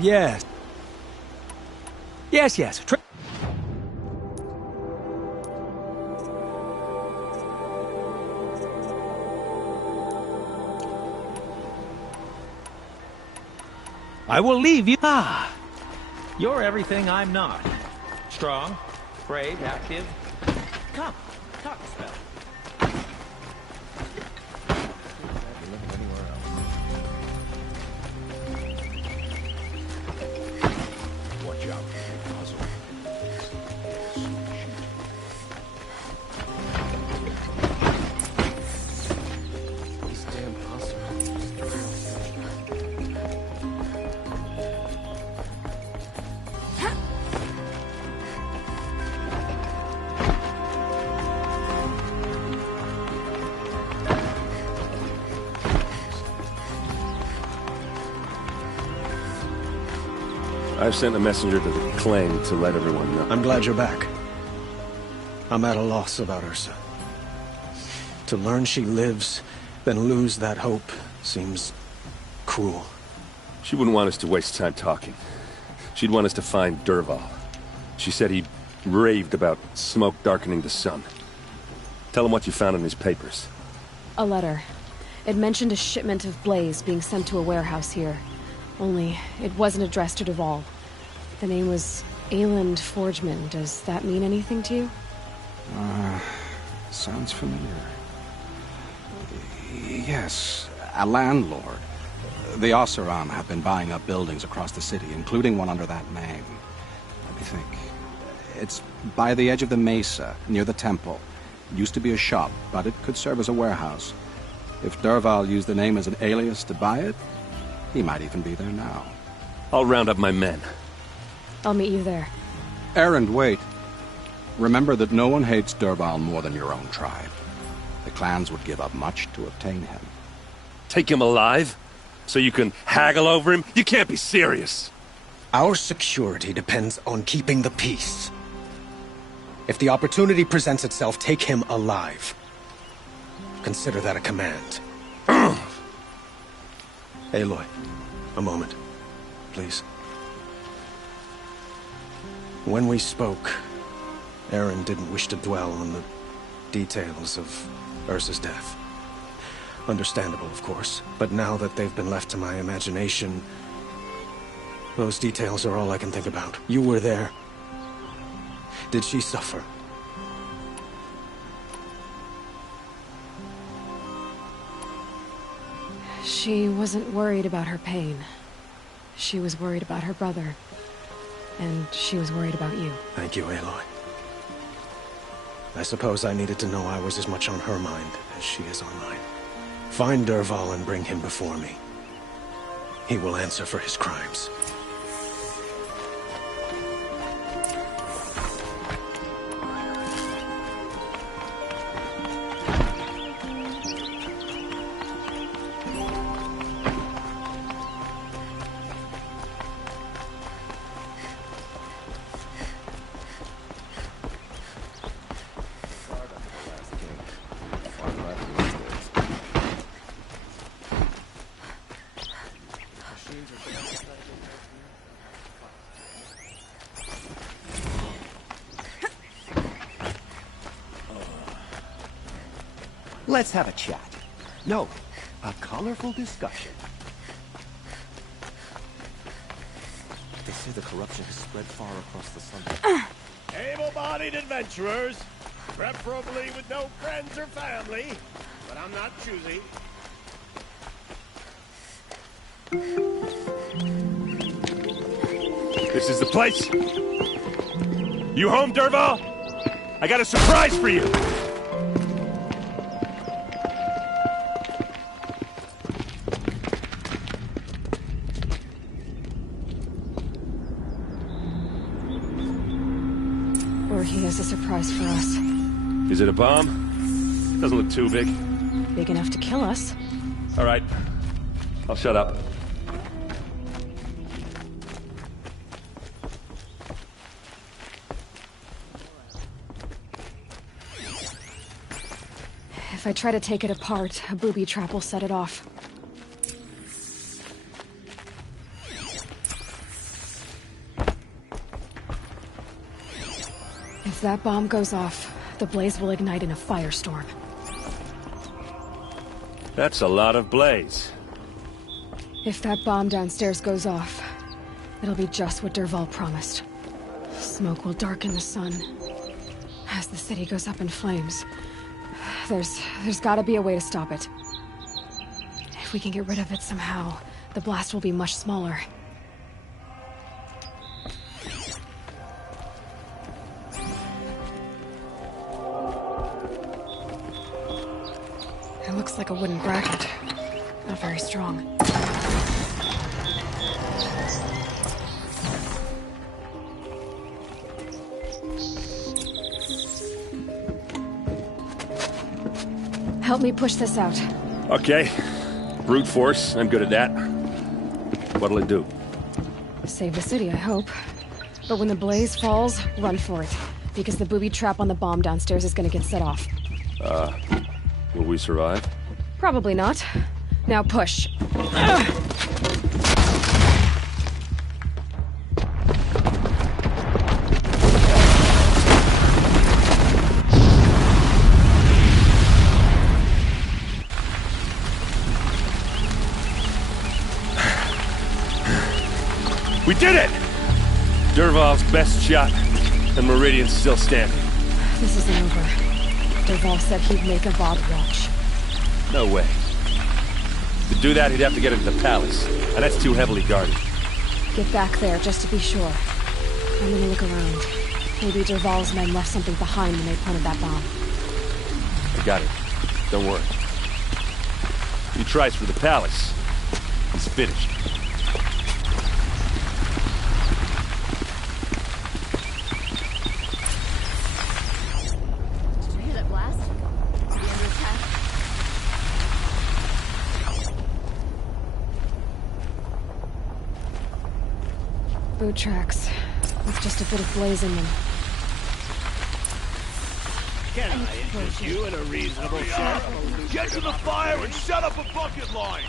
Yes. Yes. I will leave you. You're everything I'm not. Strong, brave, active. Come, talk a spell. Watch out for the puzzle. These damn puzzles. I've sent a messenger to the claim to let everyone know. I'm glad you're back. I'm at a loss about Ursa. To learn she lives, then lose that hope, seems cruel. She wouldn't want us to waste time talking. She'd want us to find Dervahl. She said he raved about smoke darkening the sun. Tell him what you found in his papers. A letter. It mentioned a shipment of blaze being sent to a warehouse here. Only, it wasn't addressed to Dervahl. The name was Ayland Forgeman. Does that mean anything to you? Sounds familiar. Yes, a landlord. The Oseram have been buying up buildings across the city, including one under that name. Let me think. It's by the edge of the mesa, near the temple. It used to be a shop, but it could serve as a warehouse. If Dervahl used the name as an alias to buy it, he might even be there now. I'll round up my men. I'll meet you there. Errand, wait. Remember that no one hates Dervahl more than your own tribe. The clans would give up much to obtain him. Take him alive? So you can haggle over him? You can't be serious. Our security depends on keeping the peace. If the opportunity presents itself, take him alive. Consider that a command. Aloy, a moment, please. When we spoke, Aaron didn't wish to dwell on the details of Ursa's death. Understandable, of course, but now that they've been left to my imagination, those details are all I can think about. You were there. Did she suffer? She wasn't worried about her pain. She was worried about her brother. And she was worried about you. Thank you, Aloy. I suppose I needed to know I was as much on her mind as she is on mine. Find Dervahl and bring him before me. He will answer for his crimes. Let's have a chat. No, a colorful discussion. They say the corruption has spread far across the sun. Able-bodied adventurers, preferably with no friends or family, but I'm not choosy. This is the place? You home, Dervahl? I got a surprise for you! Or he has a surprise for us. Is it a bomb? Doesn't look too big. Big enough to kill us. All right. I'll shut up. If I try to take it apart, a booby trap will set it off. If that bomb goes off, the blaze will ignite in a firestorm. That's a lot of blaze. If that bomb downstairs goes off, it'll be just what Dervahl promised. Smoke will darken the sun. As the city goes up in flames, there's gotta be a way to stop it. If we can get rid of it somehow, the blast will be much smaller. It looks like a wooden bracket. Not very strong. Help me push this out. Okay. Brute force, I'm good at that. What'll it do? Save the city, I hope. But when the blaze falls, run for it. Because the booby trap on the bomb downstairs is gonna get set off. Will we survive? Probably not. Now push. We did it! Dervahl's best shot, and Meridian's still standing. This isn't over. Dervahl said he'd make a Vought watch. No way. To do that, he'd have to get into the palace, and that's too heavily guarded. Get back there, just to be sure. I'm gonna look around. Maybe Dervahl's men left something behind when they planted that bomb. I got it. Don't worry. He tries for the palace. He's finished. Did you hear that blast? Are we under attack? Boot tracks. With just a bit of blaze in them. Can I interest you in a reasonable share of a Get to the fire and set up a bucket line!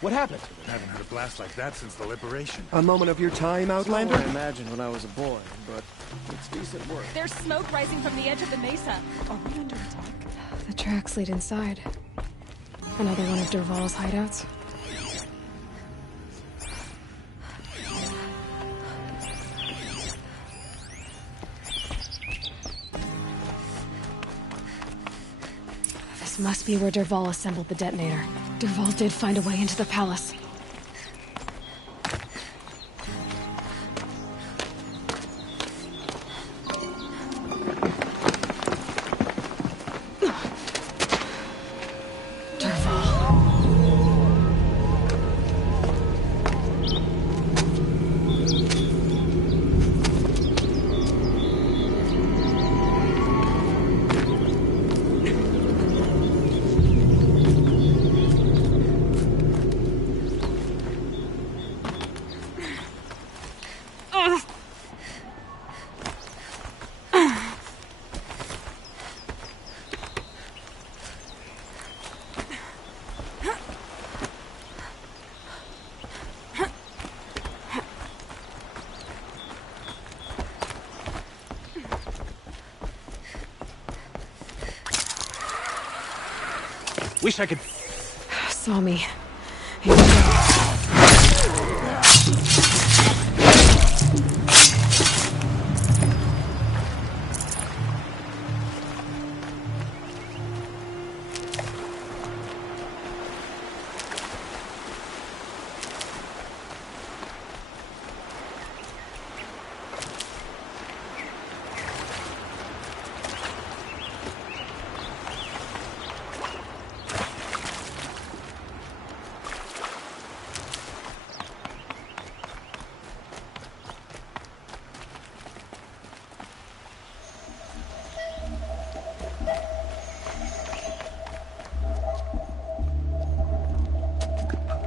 What happened? Haven't heard a blast like that since the liberation. A moment of your time, Outlander? I imagined when I was a boy, but it's decent work. There's smoke rising from the edge of the mesa. Are we under attack? The tracks lead inside. Another one of Dervahl's hideouts. This must be where Dervahl assembled the detonator. Dervahl did find a way into the palace. Wish I could... Saw me. Here we go.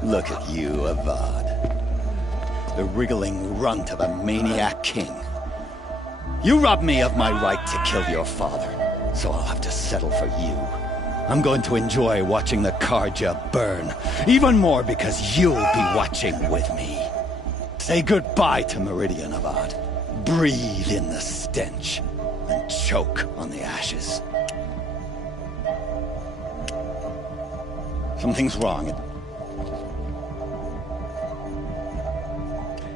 Look at you, Avad. The wriggling runt of a maniac king. You robbed me of my right to kill your father, so I'll have to settle for you. I'm going to enjoy watching the Karja burn, even more because you'll be watching with me. Say goodbye to Meridian, Avad. Breathe in the stench, and choke on the ashes. Something's wrong.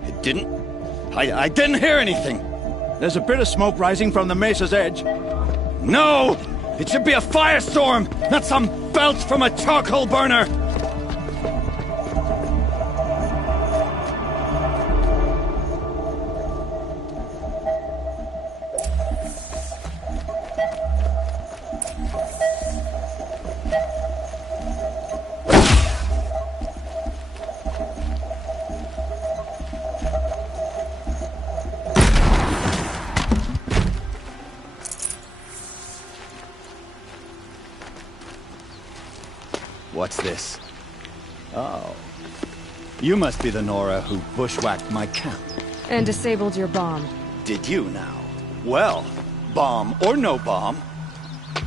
It didn't... I didn't hear anything. There's a bit of smoke rising from the mesa's edge. No! It should be a firestorm, not some belch from a charcoal burner! What's this? Oh. You must be the Nora who bushwhacked my camp. And disabled your bomb. Did you now? Well, bomb or no bomb,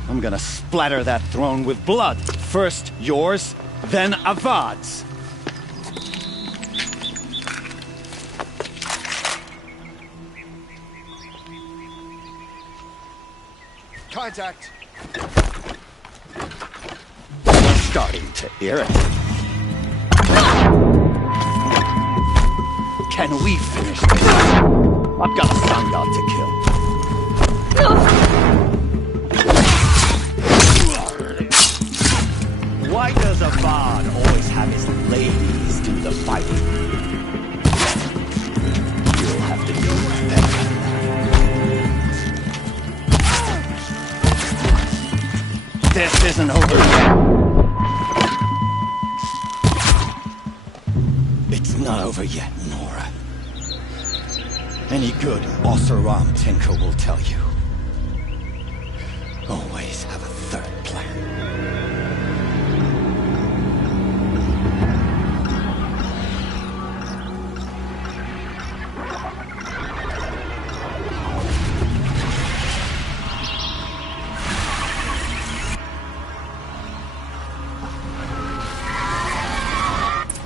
I'm gonna splatter that throne with blood. First yours, then Avad's. Contact. Starting to irritate. Can we finish this? I've got a sun god to kill. Why does Avad always have his ladies do the fighting? You'll have to do better than that. This isn't over yet. It's not over yet, Nora. Any good Oseram tinker will tell you. Always have a third plan.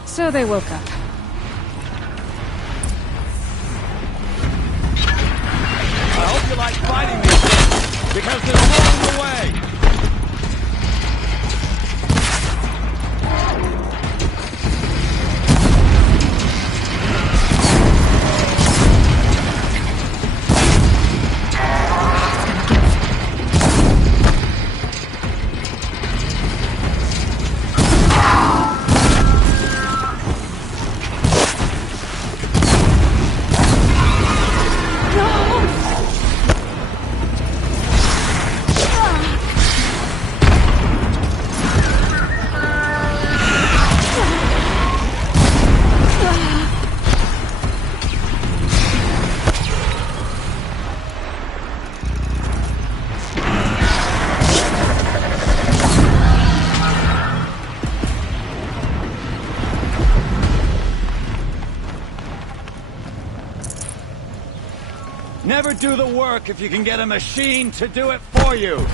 So they woke up. I hope you like fighting these things, because they're along the way. Never do the work if you can get a machine to do it for you.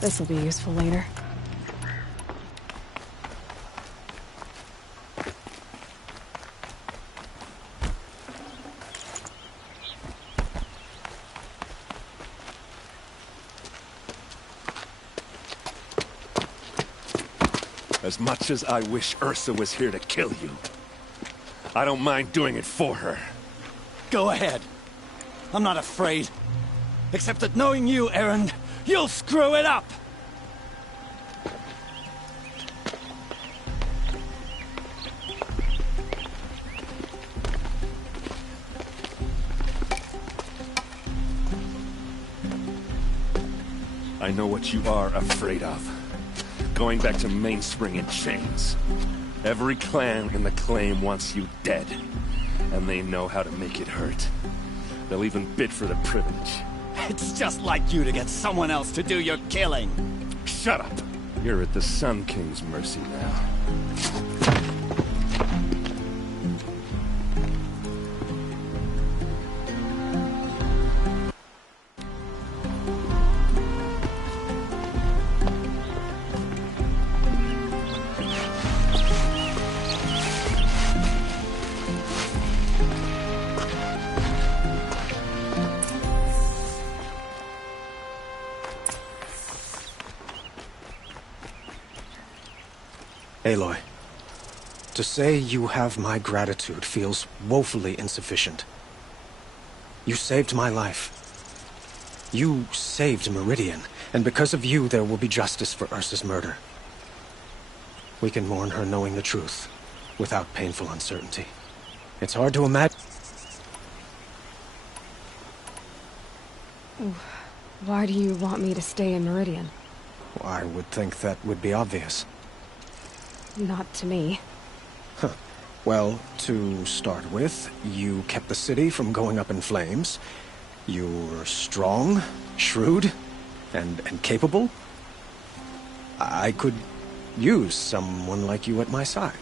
This will be useful later. As much as I wish Ursa was here to kill you, I don't mind doing it for her. Go ahead. I'm not afraid. Except that knowing you, Aaron, you'll screw it up! I know what you are afraid of. Going back to Mainspring in chains. Every clan in the claim wants you dead. And they know how to make it hurt. They'll even bid for the privilege. It's just like you to get someone else to do your killing. Shut up! You're at the Sun King's mercy now. Aloy, to say you have my gratitude feels woefully insufficient. You saved my life. You saved Meridian, and because of you there will be justice for Ursa's murder. We can mourn her knowing the truth, without painful uncertainty. It's hard to imagine. Why do you want me to stay in Meridian? I would think that would be obvious. Not to me. Huh. Well, to start with, you kept the city from going up in flames. You were strong, shrewd, and capable. I could use someone like you at my side.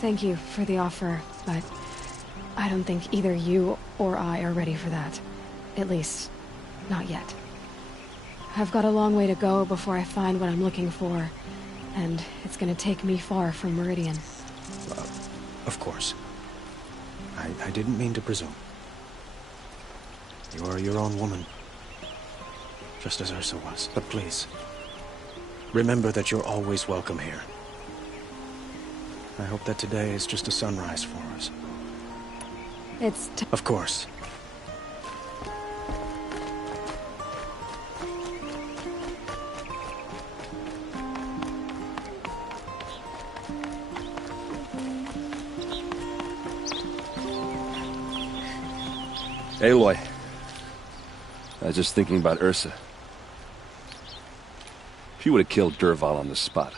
Thank you for the offer, but I don't think either you or I are ready for that. At least, not yet. I've got a long way to go before I find what I'm looking for, and it's gonna take me far from Meridian. Of course. I didn't mean to presume. You are your own woman. Just as Ursa was. But please, remember that you're always welcome here. I hope that today is just a sunrise for us. It's of course. Aloy, I was just thinking about Ursa. She would have killed Dervahl on the spot.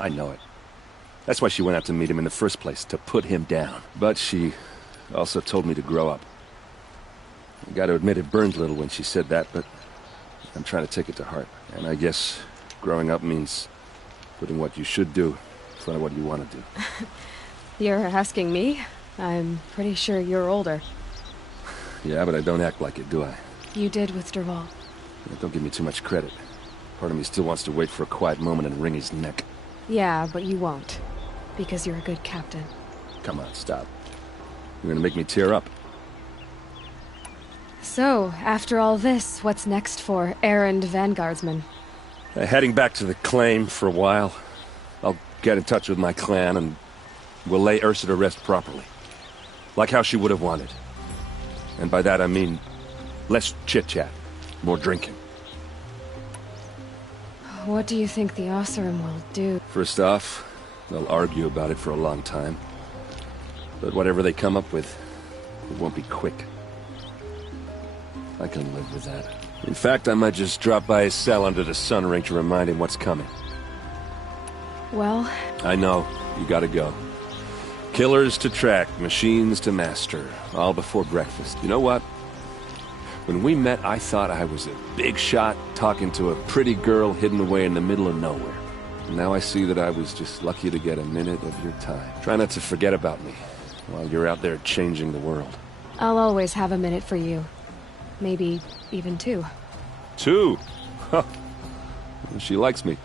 I know it. That's why she went out to meet him in the first place, to put him down. But she also told me to grow up. I gotta admit it burned a little when she said that, but I'm trying to take it to heart. And I guess growing up means putting what you should do in front of what you want to do. You're asking me? I'm pretty sure you're older. Yeah, but I don't act like it, do I? You did with Dervahl. Yeah, don't give me too much credit. Part of me still wants to wait for a quiet moment and wring his neck. Yeah, but you won't. Because you're a good captain. Come on, stop. You're gonna make me tear up. So, after all this, what's next for errand vanguardsman? Heading back to the claim for a while. I'll get in touch with my clan and we'll lay Ursa to rest properly. Like how she would have wanted. And by that I mean less chit-chat, more drinking. What do you think the Oseram will do? First off, they'll argue about it for a long time. But whatever they come up with, it won't be quick. I can live with that. In fact, I might just drop by his cell under the sun ring to remind him what's coming. Well... I know. You gotta go. Killers to track, machines to master, all before breakfast. You know what? When we met, I thought I was a big shot talking to a pretty girl hidden away in the middle of nowhere. And now I see that I was just lucky to get a minute of your time. Try not to forget about me while you're out there changing the world. I'll always have a minute for you. Maybe even two. Two? Huh. She likes me.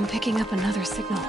I'm picking up another signal.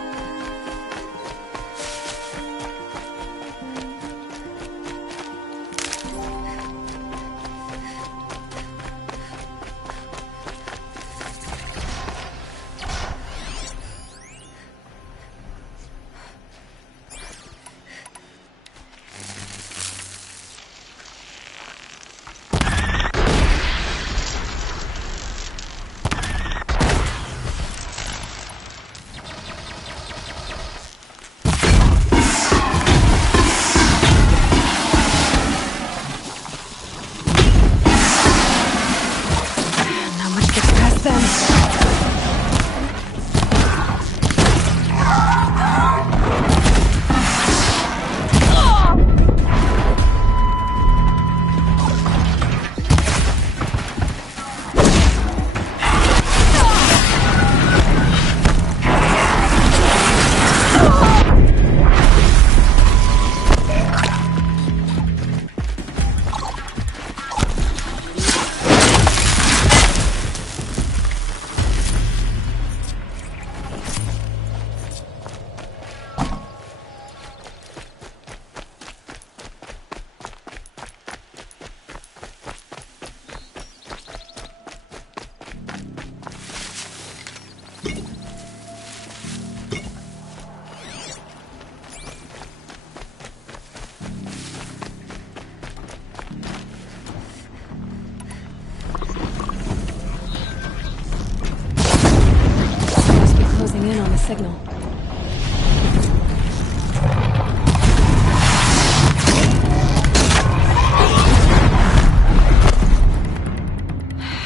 Signal.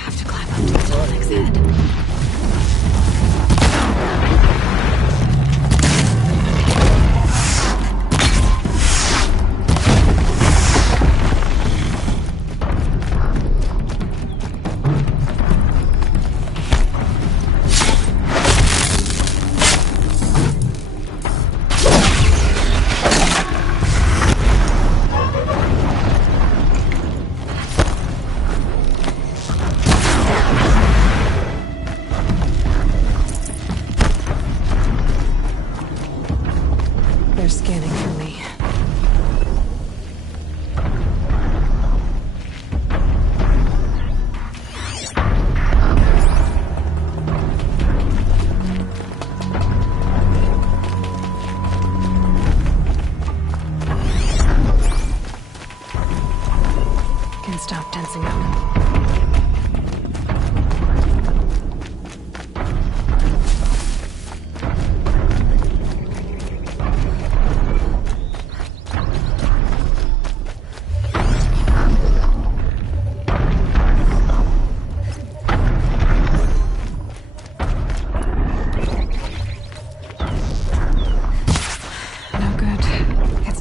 Have to climb up to the Dalek's head. They're scanning for me. Can stop tensing up.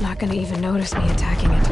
Not gonna even notice me attacking it.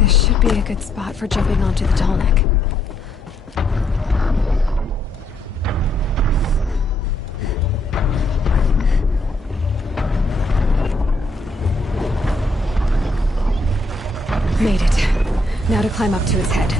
This should be a good spot for jumping onto the Dalek. Made it. Now to climb up to its head.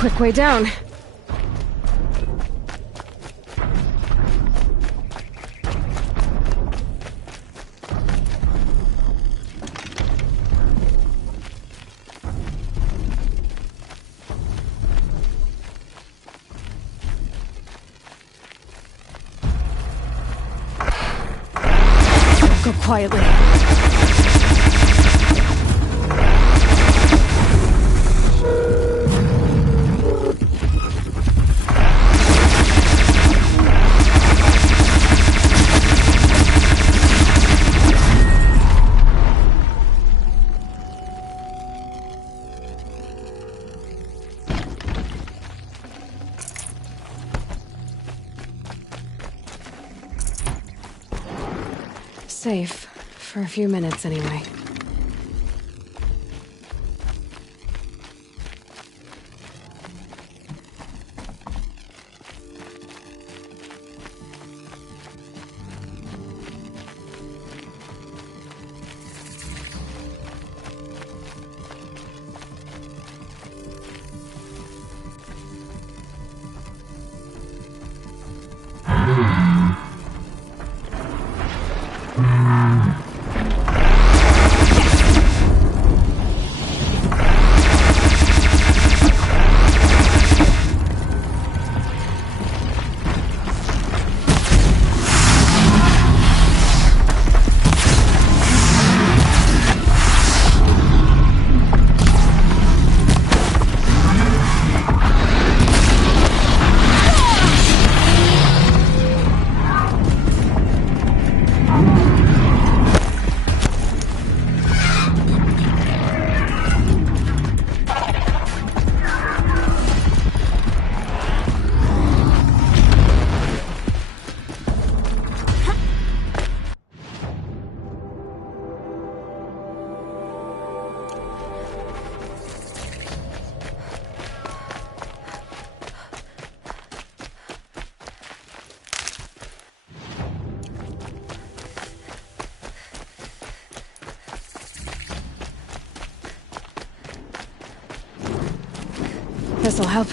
quick way down. Go quietly. Safe. For a few minutes, anyway. This'll help.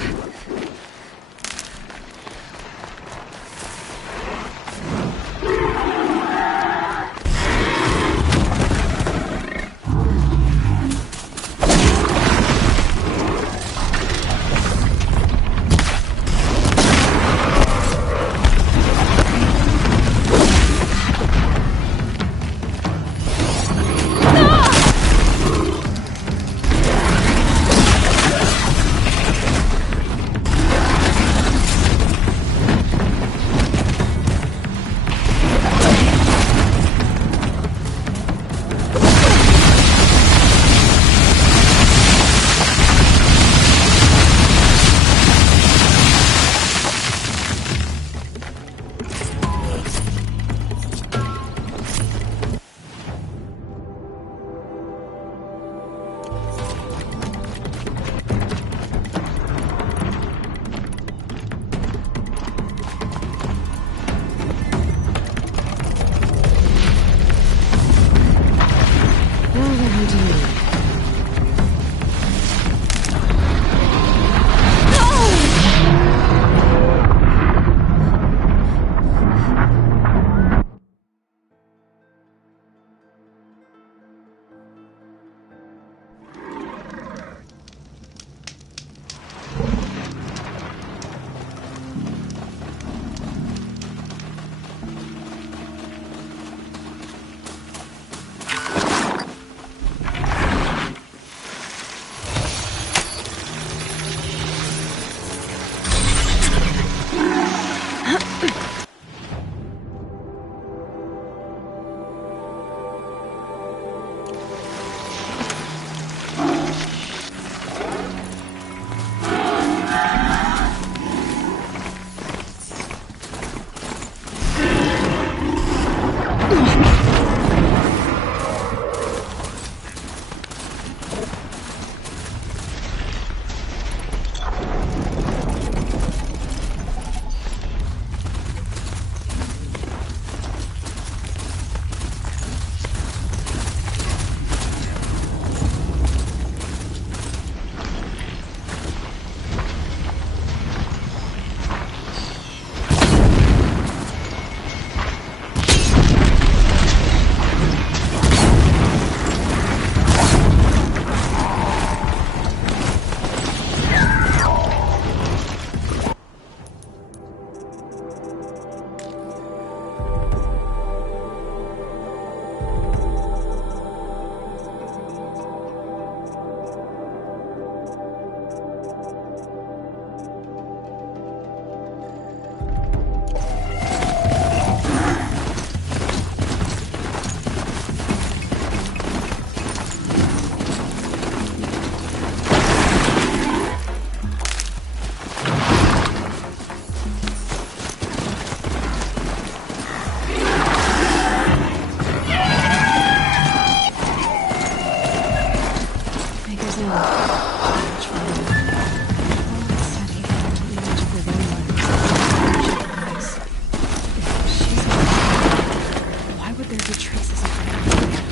Why would there be traces of her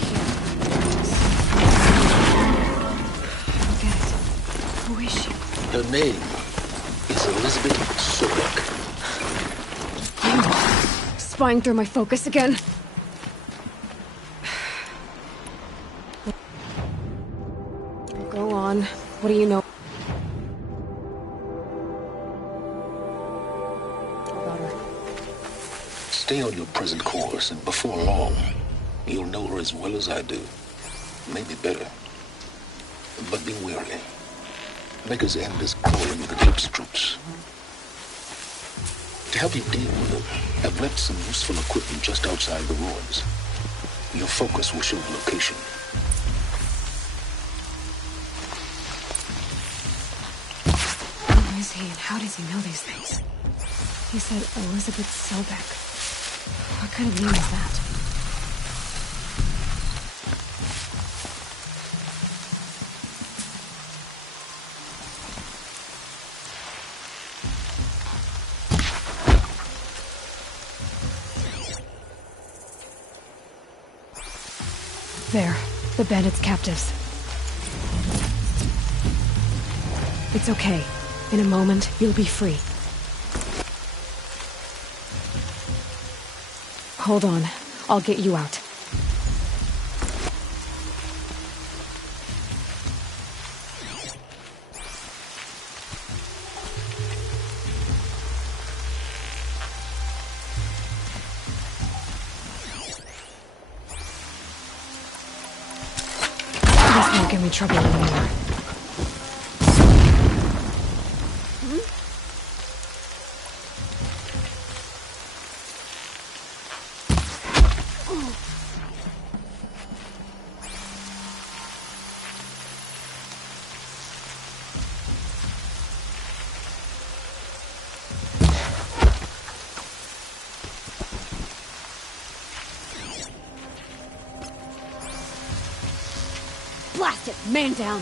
here? I don't get it. Who is she? Her name is Elizabeth Sobek. Spying through my focus again. Go on. What do you know about her? Stay on your present course, and before long, you'll know her as well as I do. Maybe better. But be wary. Maker's end is crawling with eclipse troops. To help you deal with them, I've left some useful equipment just outside the ruins. Your focus will show the location. Who is he and how does he know these things? He said Elizabeth Sobek. What kind of name is that? There, the bandits' captives. It's okay. In a moment, you'll be free. Hold on. I'll get you out. This won't give me trouble anymore. Blast it! Man down!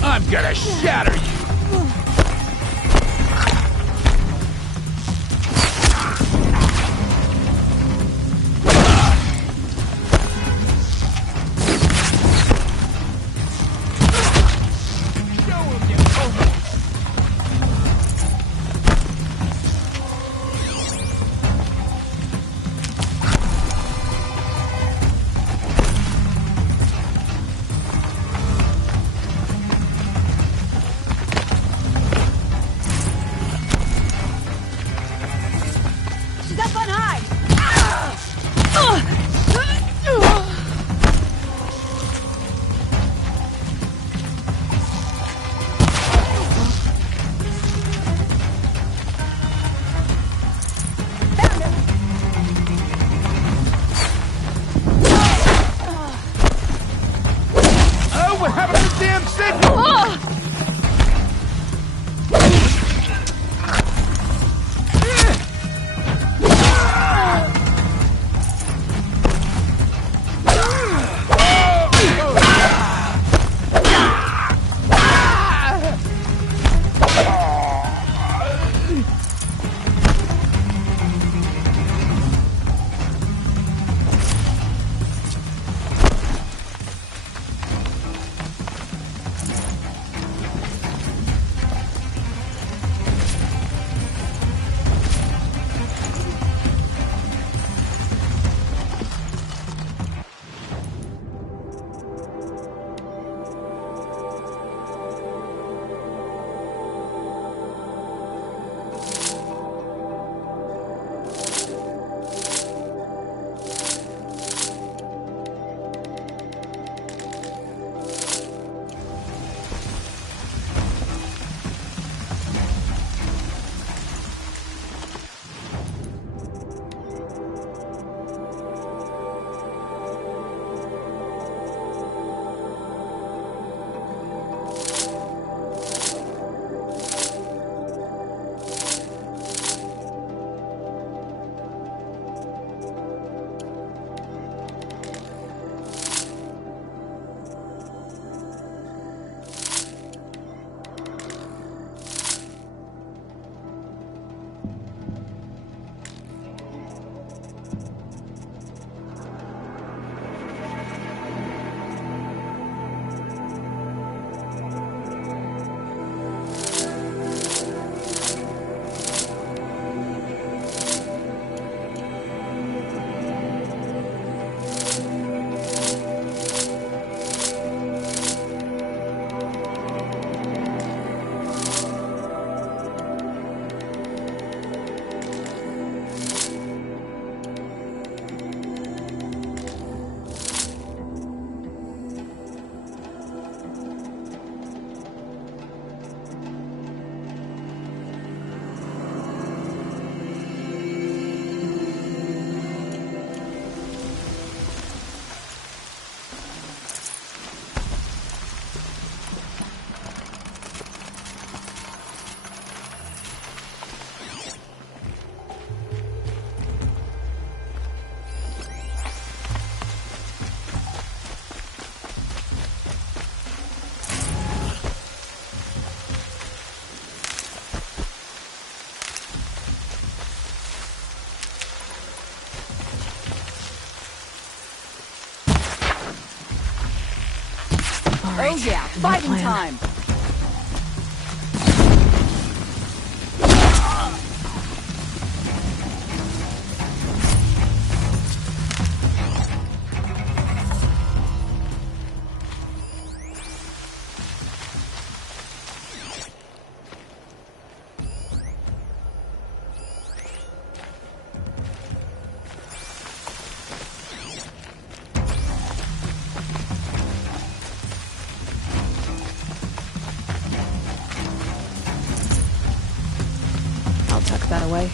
I'm gonna shatter you! Oh yeah, fighting time! I'll tuck that away.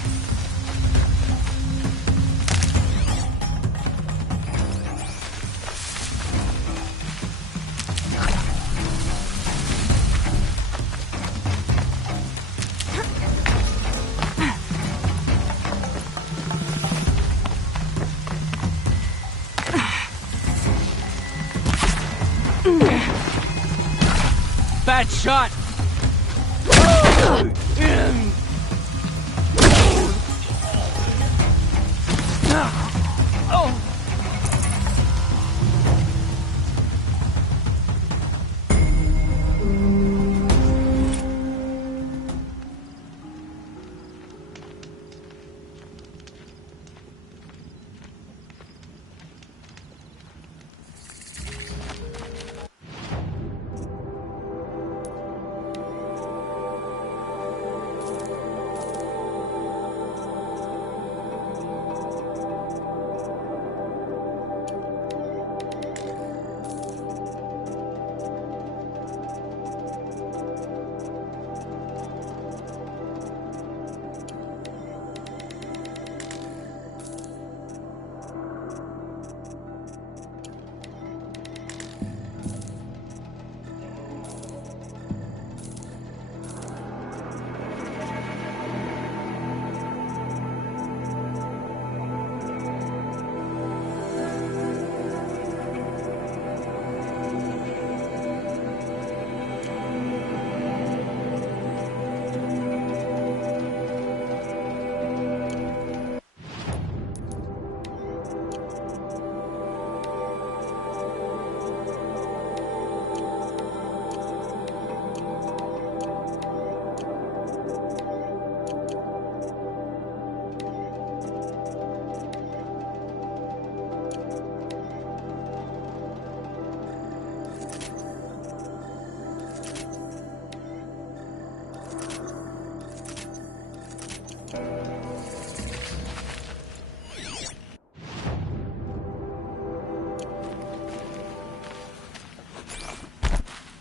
Bad shot!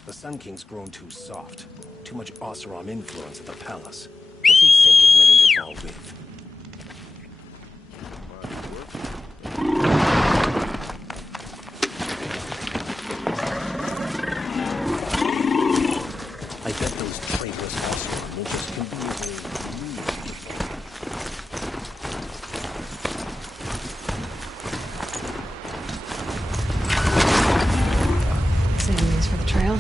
The Sun King's grown too soft. Too much Oseram influence at the palace. What's he think of letting it all live? I bet those traitorous Oseram will just conveniently leave. Saving these for the trail.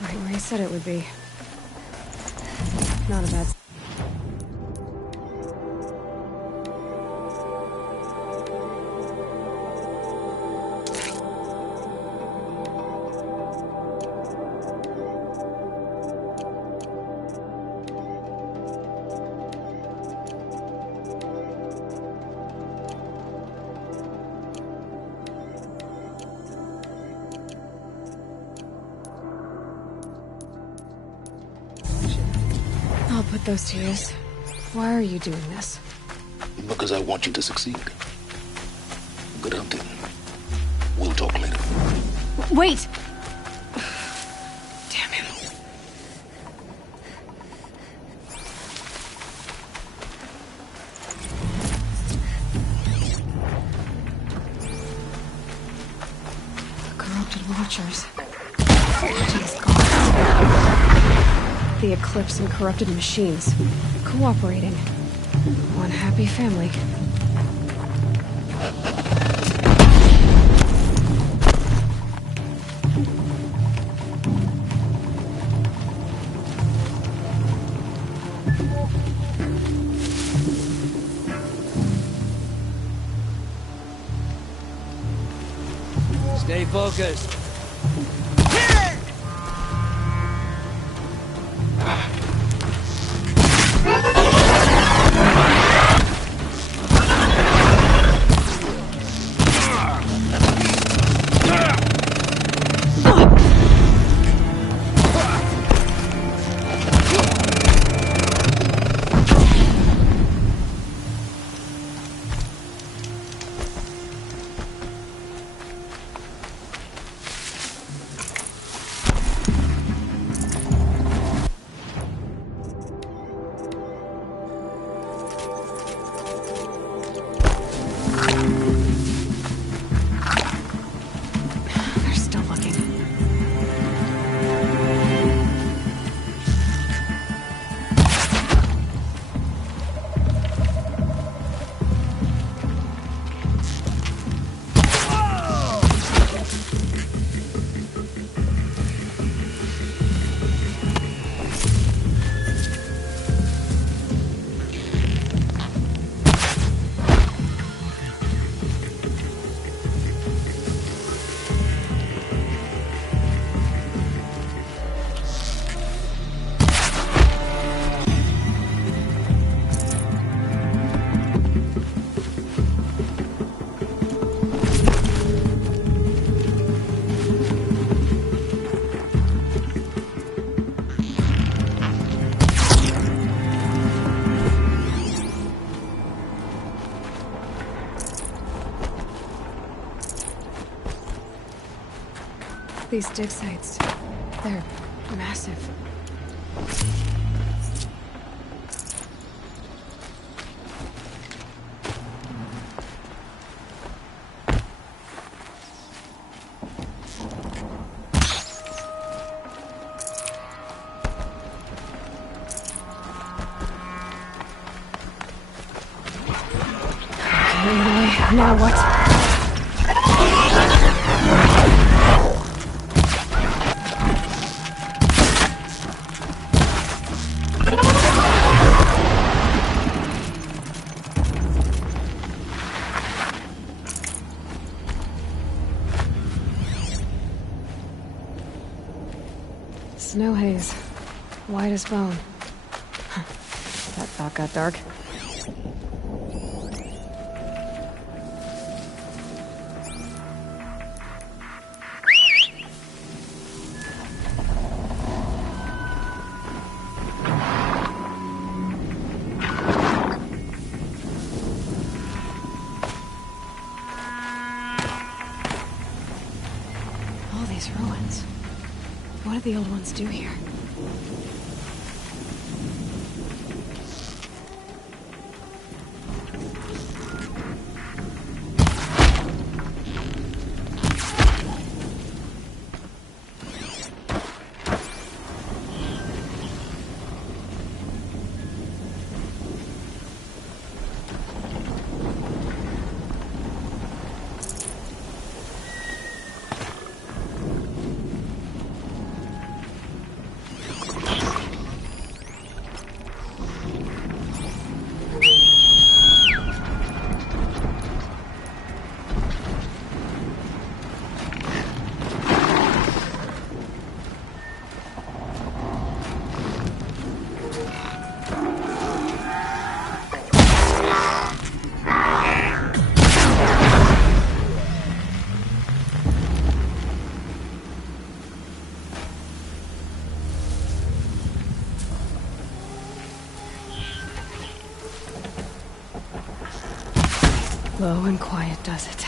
Right where he said it would be. Not a bad... I'll put those to use. Why are you doing this? Because I want you to succeed. Good hunting. We'll talk later. Wait! Damn him. The corrupted watchers. Jeez, God. The Eclipse and corrupted machines. Cooperating. One happy family. Stay focused. They're still looking. These dig sites, they're massive. Okay, now what? Snow haze. White as bone. That thought got dark. All these ruins. What did the old ones do here? Low and quiet does it.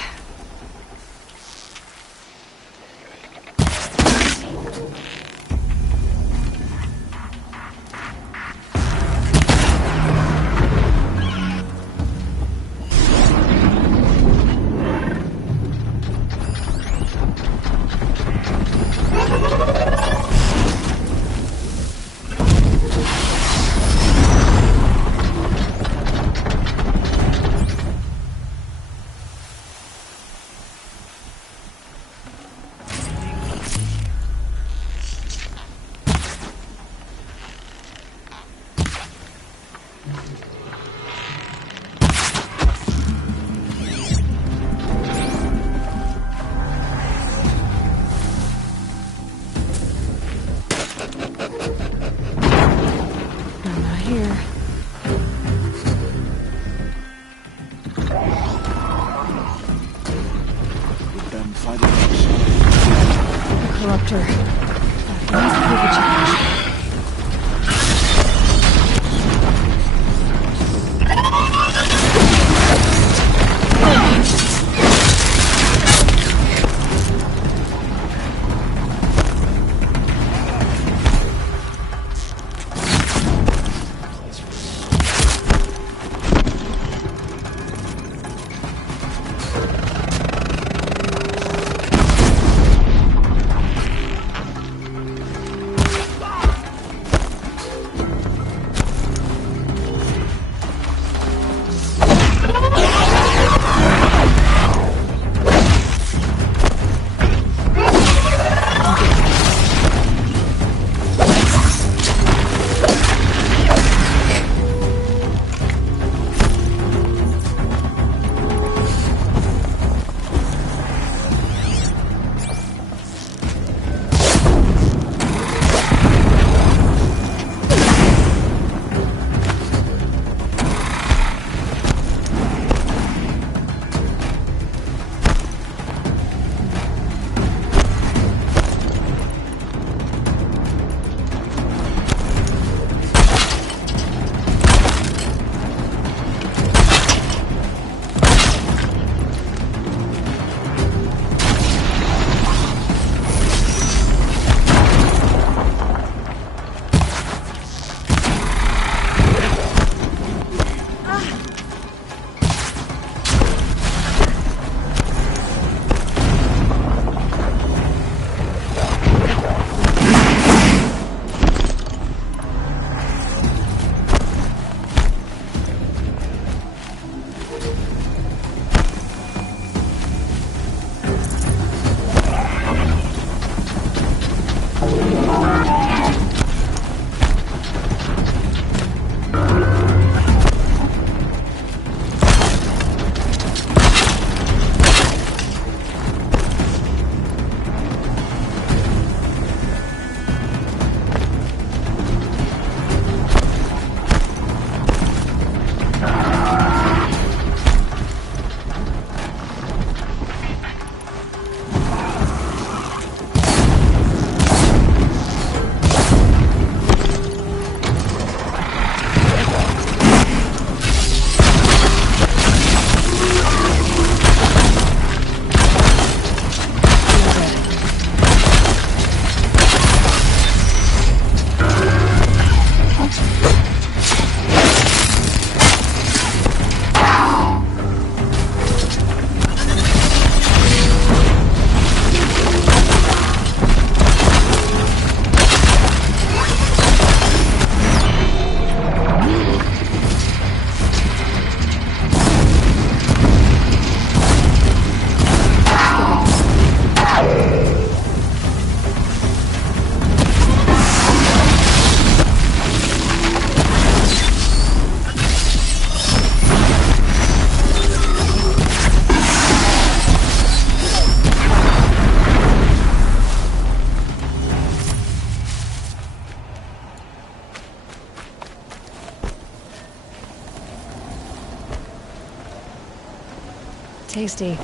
Tasty.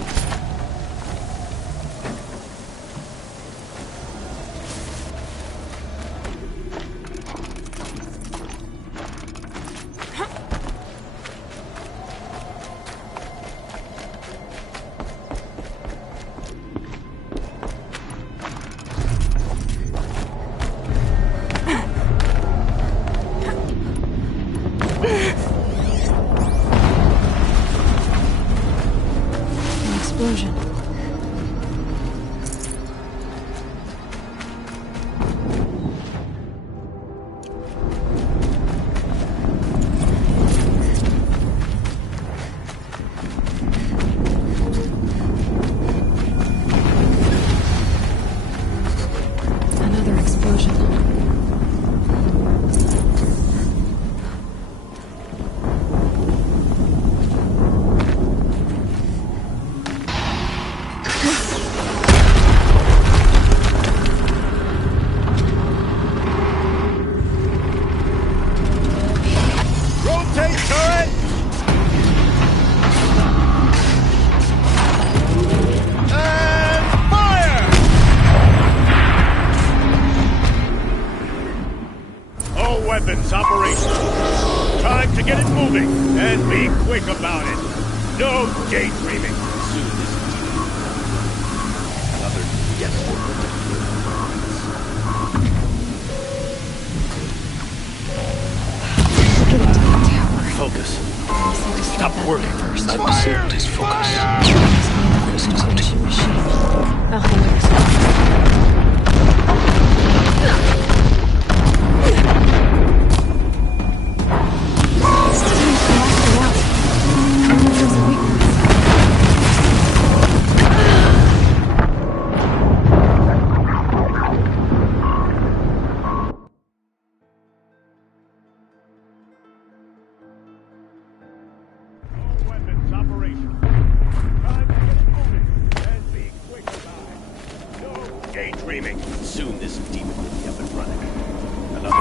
weapons operational. Time to get it moving, and be quick about it. No daydreaming. Soon this another desperate Get into that tower. focus. Stop working first. I've disabled his focus. Rest is up to you. Machine. I'll handle this. Weapons operational. Time to get it moving, and be quick about it. No daydreaming. Soon this demon will be up and running. Another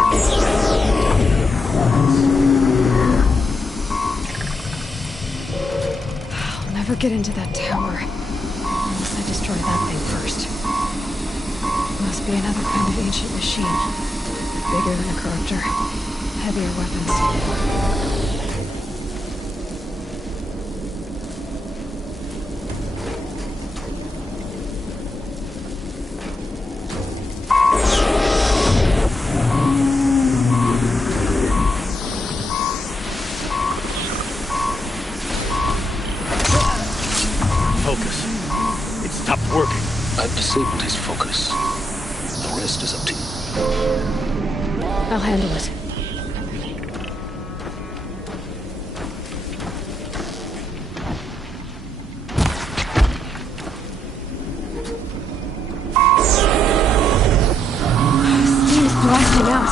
I'll never get into that tower unless I destroy that thing first. Must be another kind of ancient machine. Bigger than a corruptor. Heavier weapons. focus. It stopped working. I've disabled his focus. The rest is up to you. I'll handle it. Steam's blasting out.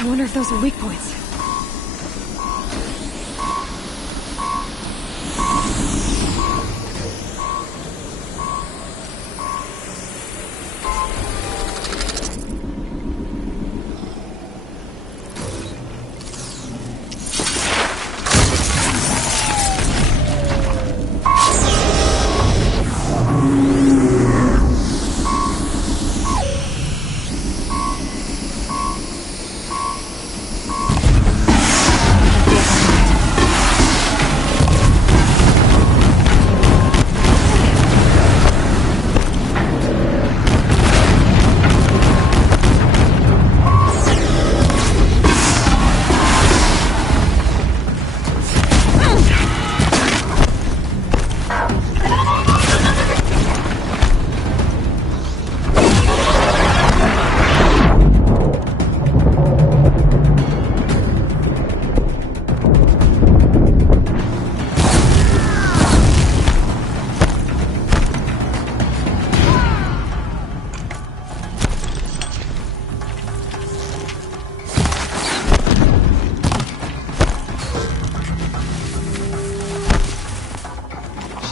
I wonder if those are weak points.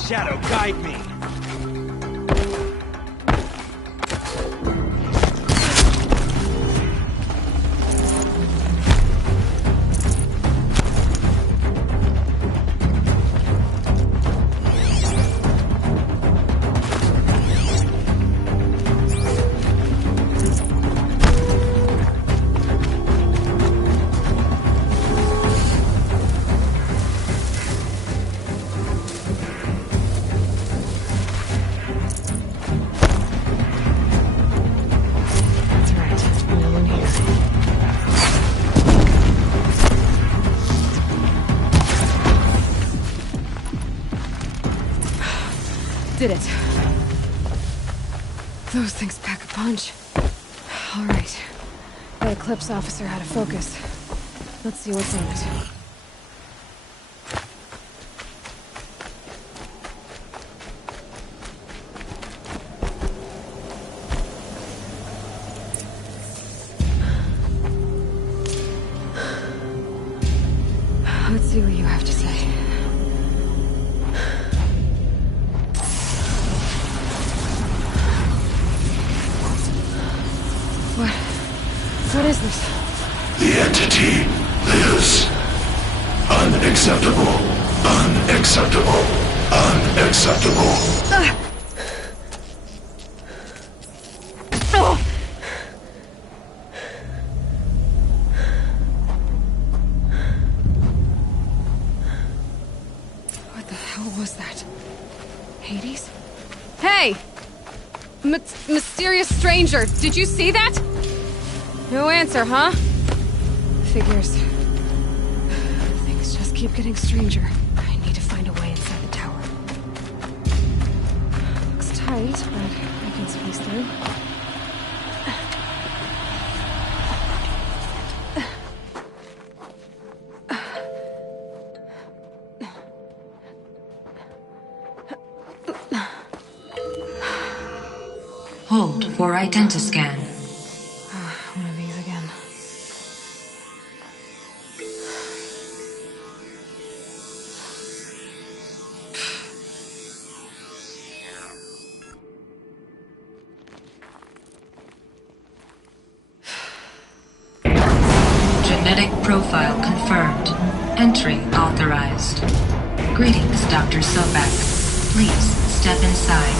Shadow, guide me. Did it. Those things pack a punch. All right. That Eclipse officer had a focus. Let's see what's on it. Let's see what you have to say. What is this? The entity lives. Unacceptable. Unacceptable. Unacceptable. was that? Hades? Hey! Mysterious stranger, did you see that? No answer, huh? Figures. Things just keep getting stranger. I need to find a way inside the tower. Looks tight, but I can squeeze through. Hold for identiscan. One of these again. Genetic profile confirmed. Entry authorized. Greetings, Dr. Sobek. Please step inside.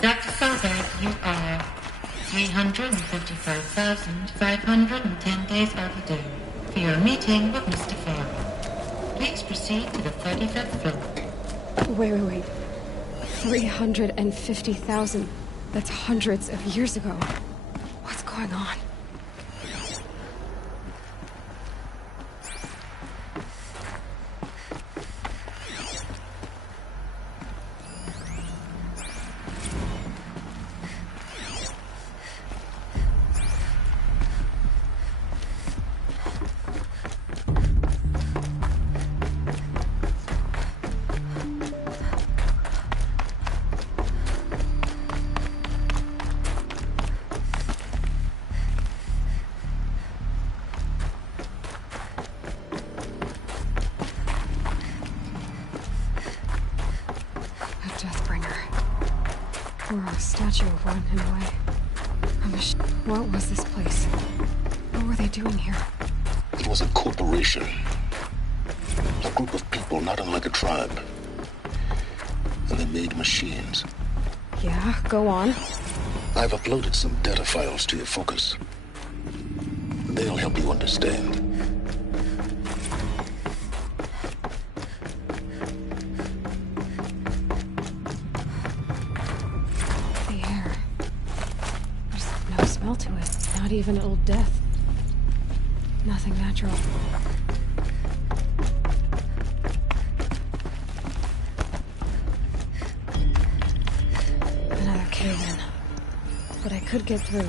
Dr. Sobek, you are 355,510 days overdue for your meeting with Mr. Farrell. Please proceed to the 35th floor. Wait. 350,000. That's hundreds of years ago. What's going on? Or a statue of one, in a way. What was this place? What were they doing here? It was a corporation. A group of people not unlike a tribe. And they made machines. Yeah, go on. I've uploaded some data files to your focus. They'll help you understand. To it. Not even Old Death. Nothing natural. Another cave-in. But I could get through.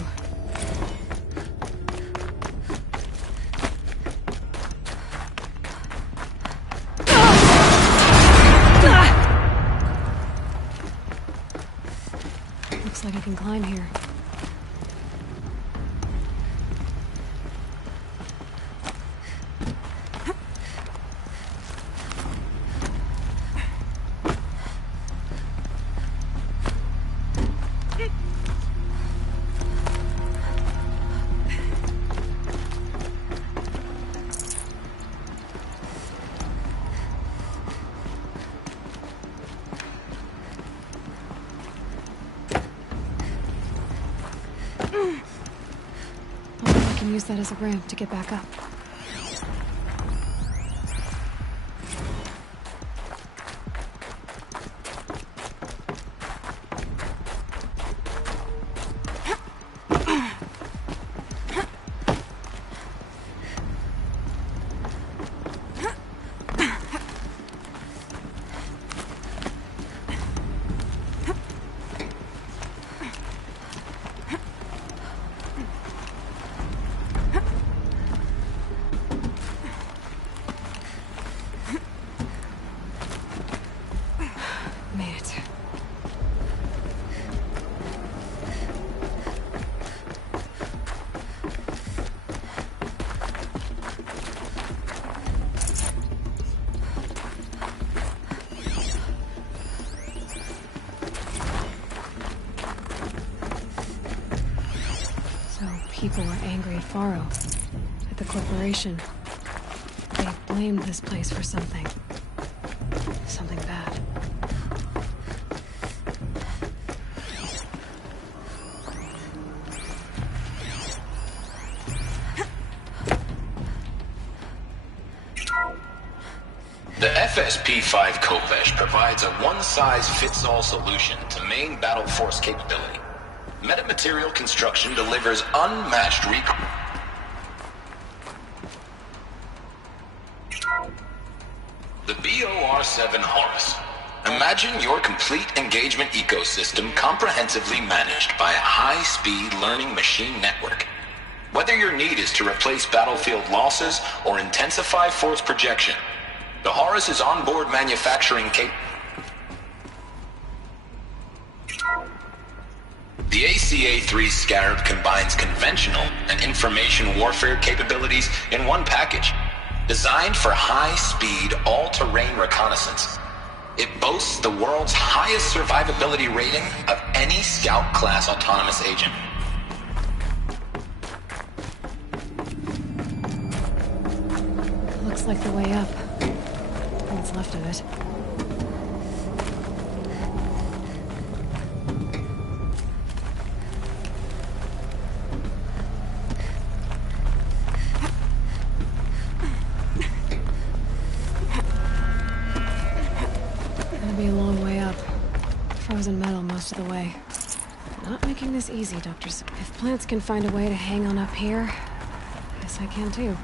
Looks like I can climb here. I can use that as a ramp to get back up. people were angry at Faro, at the corporation. They blamed this place for something. Something bad. The FSP-5 Kopesh provides a one-size-fits-all solution to main battle force capability. Metamaterial construction delivers unmatched The BOR-7 Horus. Imagine your complete engagement ecosystem comprehensively managed by a high-speed learning machine network. Whether your need is to replace battlefield losses or intensify force projection, the Horus's onboard manufacturing The ACA-3 Scarab combines conventional and information warfare capabilities in one package, designed for high-speed, all-terrain reconnaissance. It boasts the world's highest survivability rating of any Scout-class autonomous agent. Looks like the way up. What's left of it. Gonna be a long way up. Frozen metal most of the way. Not making this easy, Dr. If plants can find a way to hang on up here, guess I can too.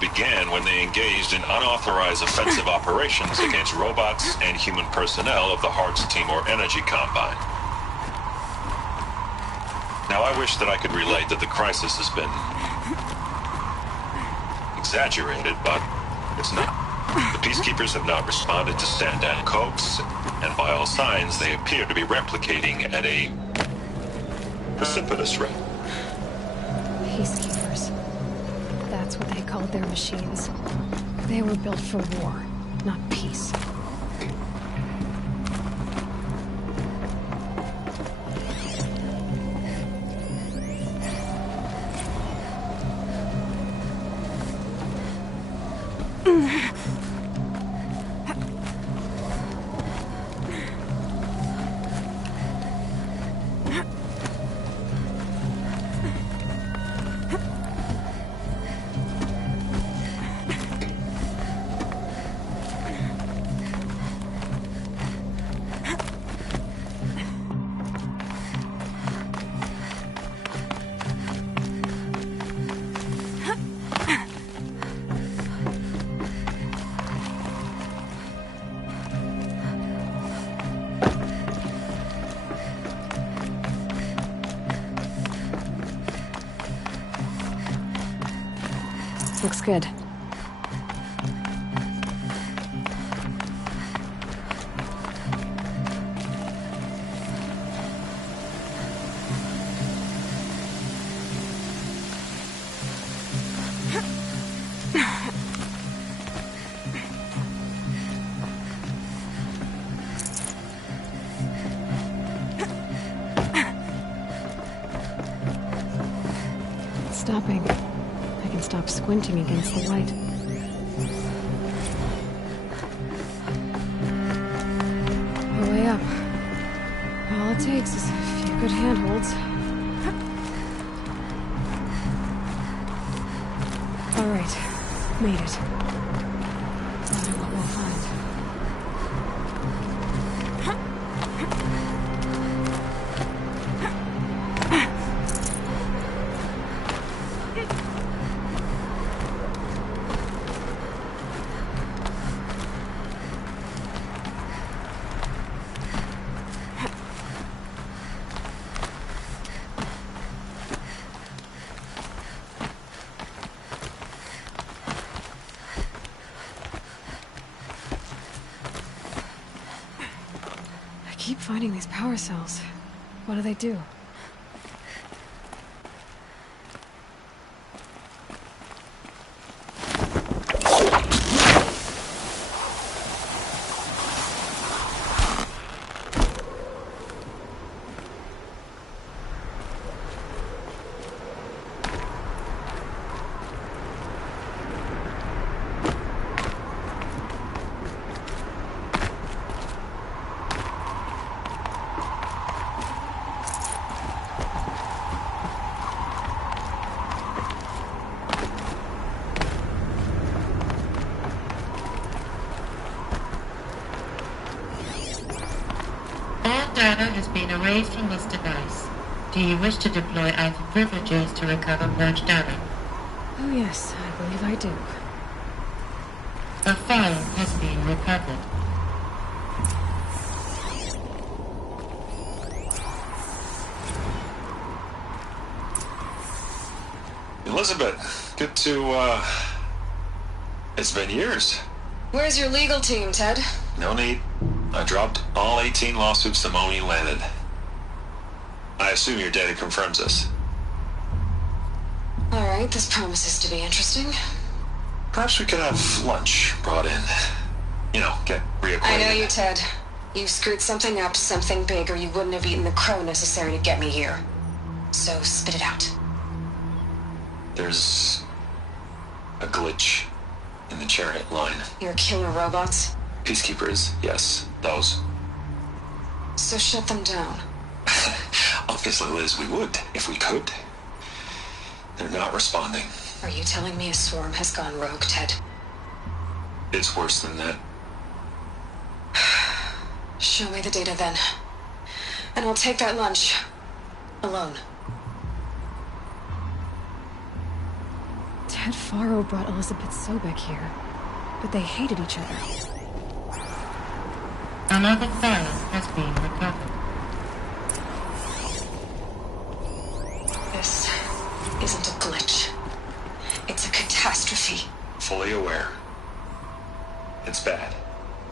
Began when they engaged in unauthorized offensive operations against robots and human personnel of the Hearts Timor Energy Combine. Now, I wish that I could relate that the crisis has been exaggerated, but it's not. The Peacekeepers have not responded to stand-down Cokes, and by all signs, they appear to be replicating at a precipitous rate. Peacekeepers. That's what they called their machines. They were built for war, not peace. Looks good. It's stopping. I can stop squinting against the light. The way up. All it takes is a few good handholds. All right, made it. Wonder what we'll find. keep finding these power cells. What do they do? Data has been erased from this device. Do you wish to deploy either privileges to recover merged data? Oh yes, I believe I do. A file has been recovered. Elizabeth, good to, it's been years. Where's your legal team, Ted? No need. I dropped all 18 lawsuits the moment you landed. I assume your data confirms this. Alright, this promises to be interesting. Perhaps we could have lunch brought in. You know, get reacquainted. I know you, Ted. You screwed something up, something big, or you wouldn't have eaten the crow necessary to get me here. So spit it out. There's a glitch in the chariot line. Your killer robots? Peacekeepers, yes, those. So shut them down. Obviously, Liz, we would, if we could. They're not responding. Are you telling me a swarm has gone rogue, Ted? It's worse than that. Show me the data then. And I'll take that lunch. Alone. Ted Faro brought Elizabeth Sobek here, but they hated each other. Another file has been recovered. This isn't a glitch. It's a catastrophe. Fully aware. It's bad.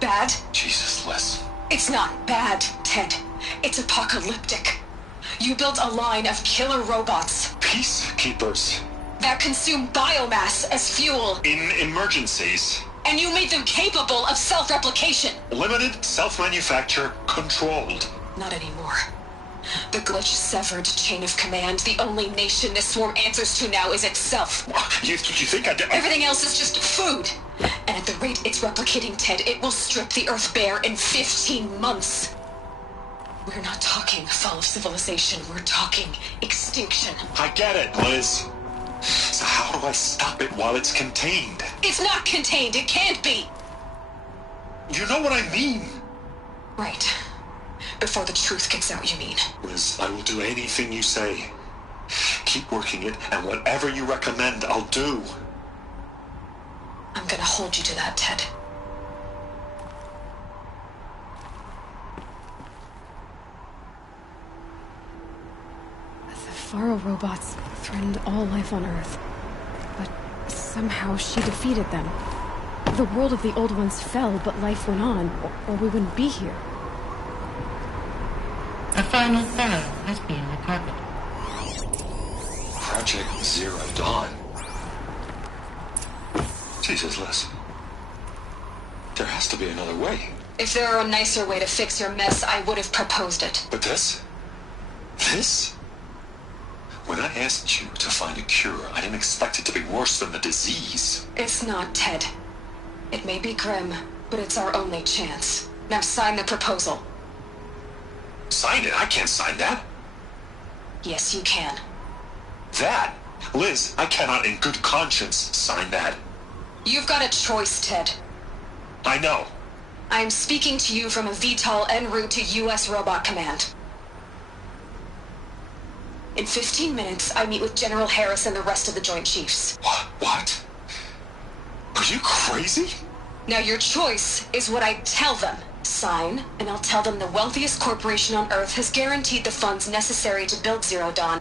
Bad? Jesus, Liz. It's not bad, Ted. It's apocalyptic. You built a line of killer robots. Peacekeepers. That consume biomass as fuel. In emergencies. And you made them capable of self-replication. Limited, self-manufacture, controlled. Not anymore. The glitch severed chain of command. The only nation this swarm answers to now is itself. You think I did? Everything else is just food. And at the rate it's replicating, Ted, it will strip the Earth bare in 15 months. We're not talking fall of civilization. We're talking extinction. I get it, Liz. So how do I stop it while it's contained? It's not contained. It can't be. You know what I mean. Right. Before the truth gets out, you mean? Liz, I will do anything you say. Keep working it, and whatever you recommend, I'll do. I'm gonna hold you to that, Ted. The Faro robots threatened all life on Earth. But somehow she defeated them. The world of the old ones fell, but life went on, or we wouldn't be here. A final file has been recovered. Project Zero Dawn. Jesus, Liz. There has to be another way. If there were a nicer way to fix your mess, I would have proposed it. But this? This? When I asked you to find a cure, I didn't expect it to be worse than the disease. It's not, Ted. It may be grim, but it's our only chance. Now sign the proposal. Sign it? I can't sign that. Yes, you can. That? Liz, I cannot in good conscience sign that. You've got a choice, Ted. I know. I am speaking to you from a VTOL en route to U.S. Robot Command. In 15 minutes, I meet with General Harris and the rest of the Joint Chiefs. What? Are you crazy? Now your choice is what I tell them. Sign, and I'll tell them the wealthiest corporation on Earth has guaranteed the funds necessary to build Zero Dawn.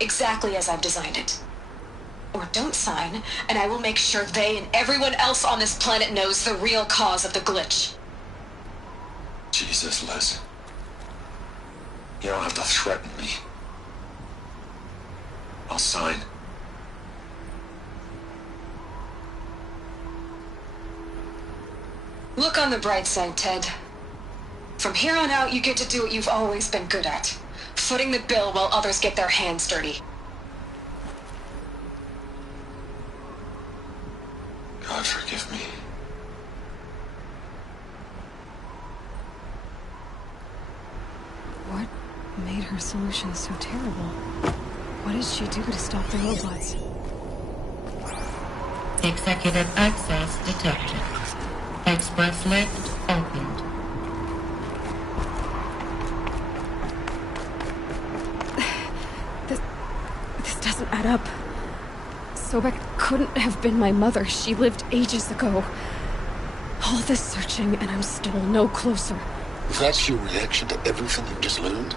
Exactly as I've designed it. Or don't sign, and I will make sure they and everyone else on this planet knows the real cause of the glitch. Jesus, Liz. You don't have to threaten me. I'll sign. Look on the bright side, Ted. From here on out, you get to do what you've always been good at. Footing the bill while others get their hands dirty. God forgive me. What made her solution so terrible? What did she do to stop the robots? Executive access detected. Express lift opened. This doesn't add up. Sobek couldn't have been my mother. She lived ages ago. All this searching, and I'm still no closer. That's your reaction to everything you've just learned?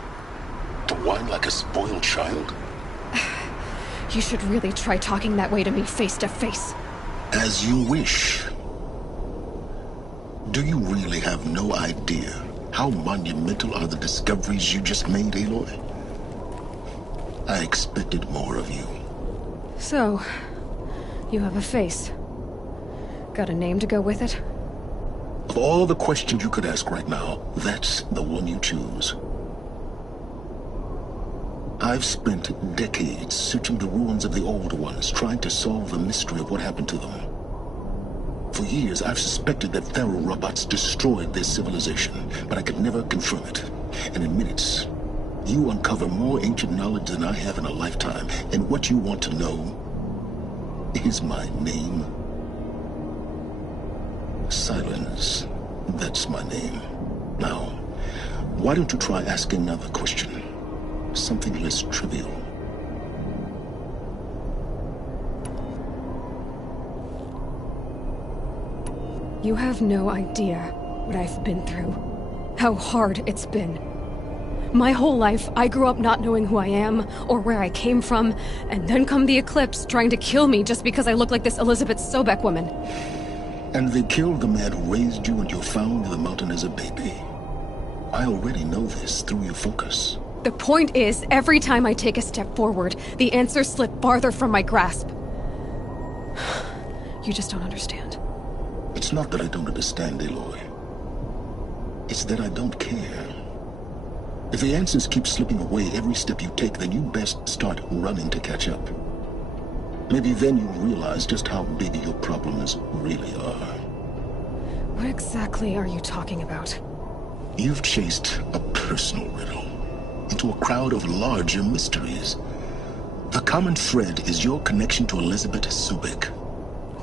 To whine like a spoiled child? You should really try talking that way to me face to face. As you wish. Do you really have no idea how monumental are the discoveries you just made, Aloy? I expected more of you. So, you have a face. Got a name to go with it? Of all the questions you could ask right now, that's the one you choose. I've spent decades searching the ruins of the old ones, trying to solve the mystery of what happened to them. For years, I've suspected that Pharaoh robots destroyed their civilization, but I could never confirm it. And in minutes, you uncover more ancient knowledge than I have in a lifetime. And what you want to know is my name. Silence. That's my name. Now, why don't you try asking another question? Something less trivial. You have no idea what I've been through. How hard it's been. My whole life, I grew up not knowing who I am, or where I came from, and then come the Eclipse trying to kill me just because I look like this Elizabeth Sobek woman. And they killed the man who raised you and you found in the mountain as a baby. I already know this through your focus. The point is, every time I take a step forward, the answers slip farther from my grasp. You just don't understand. It's not that I don't understand, Aloy. It's that I don't care. If the answers keep slipping away every step you take, then you best start running to catch up. Maybe then you'll realize just how big your problems really are. What exactly are you talking about? You've chased a personal riddle into a crowd of larger mysteries. The common thread is your connection to Elizabeth Sobek.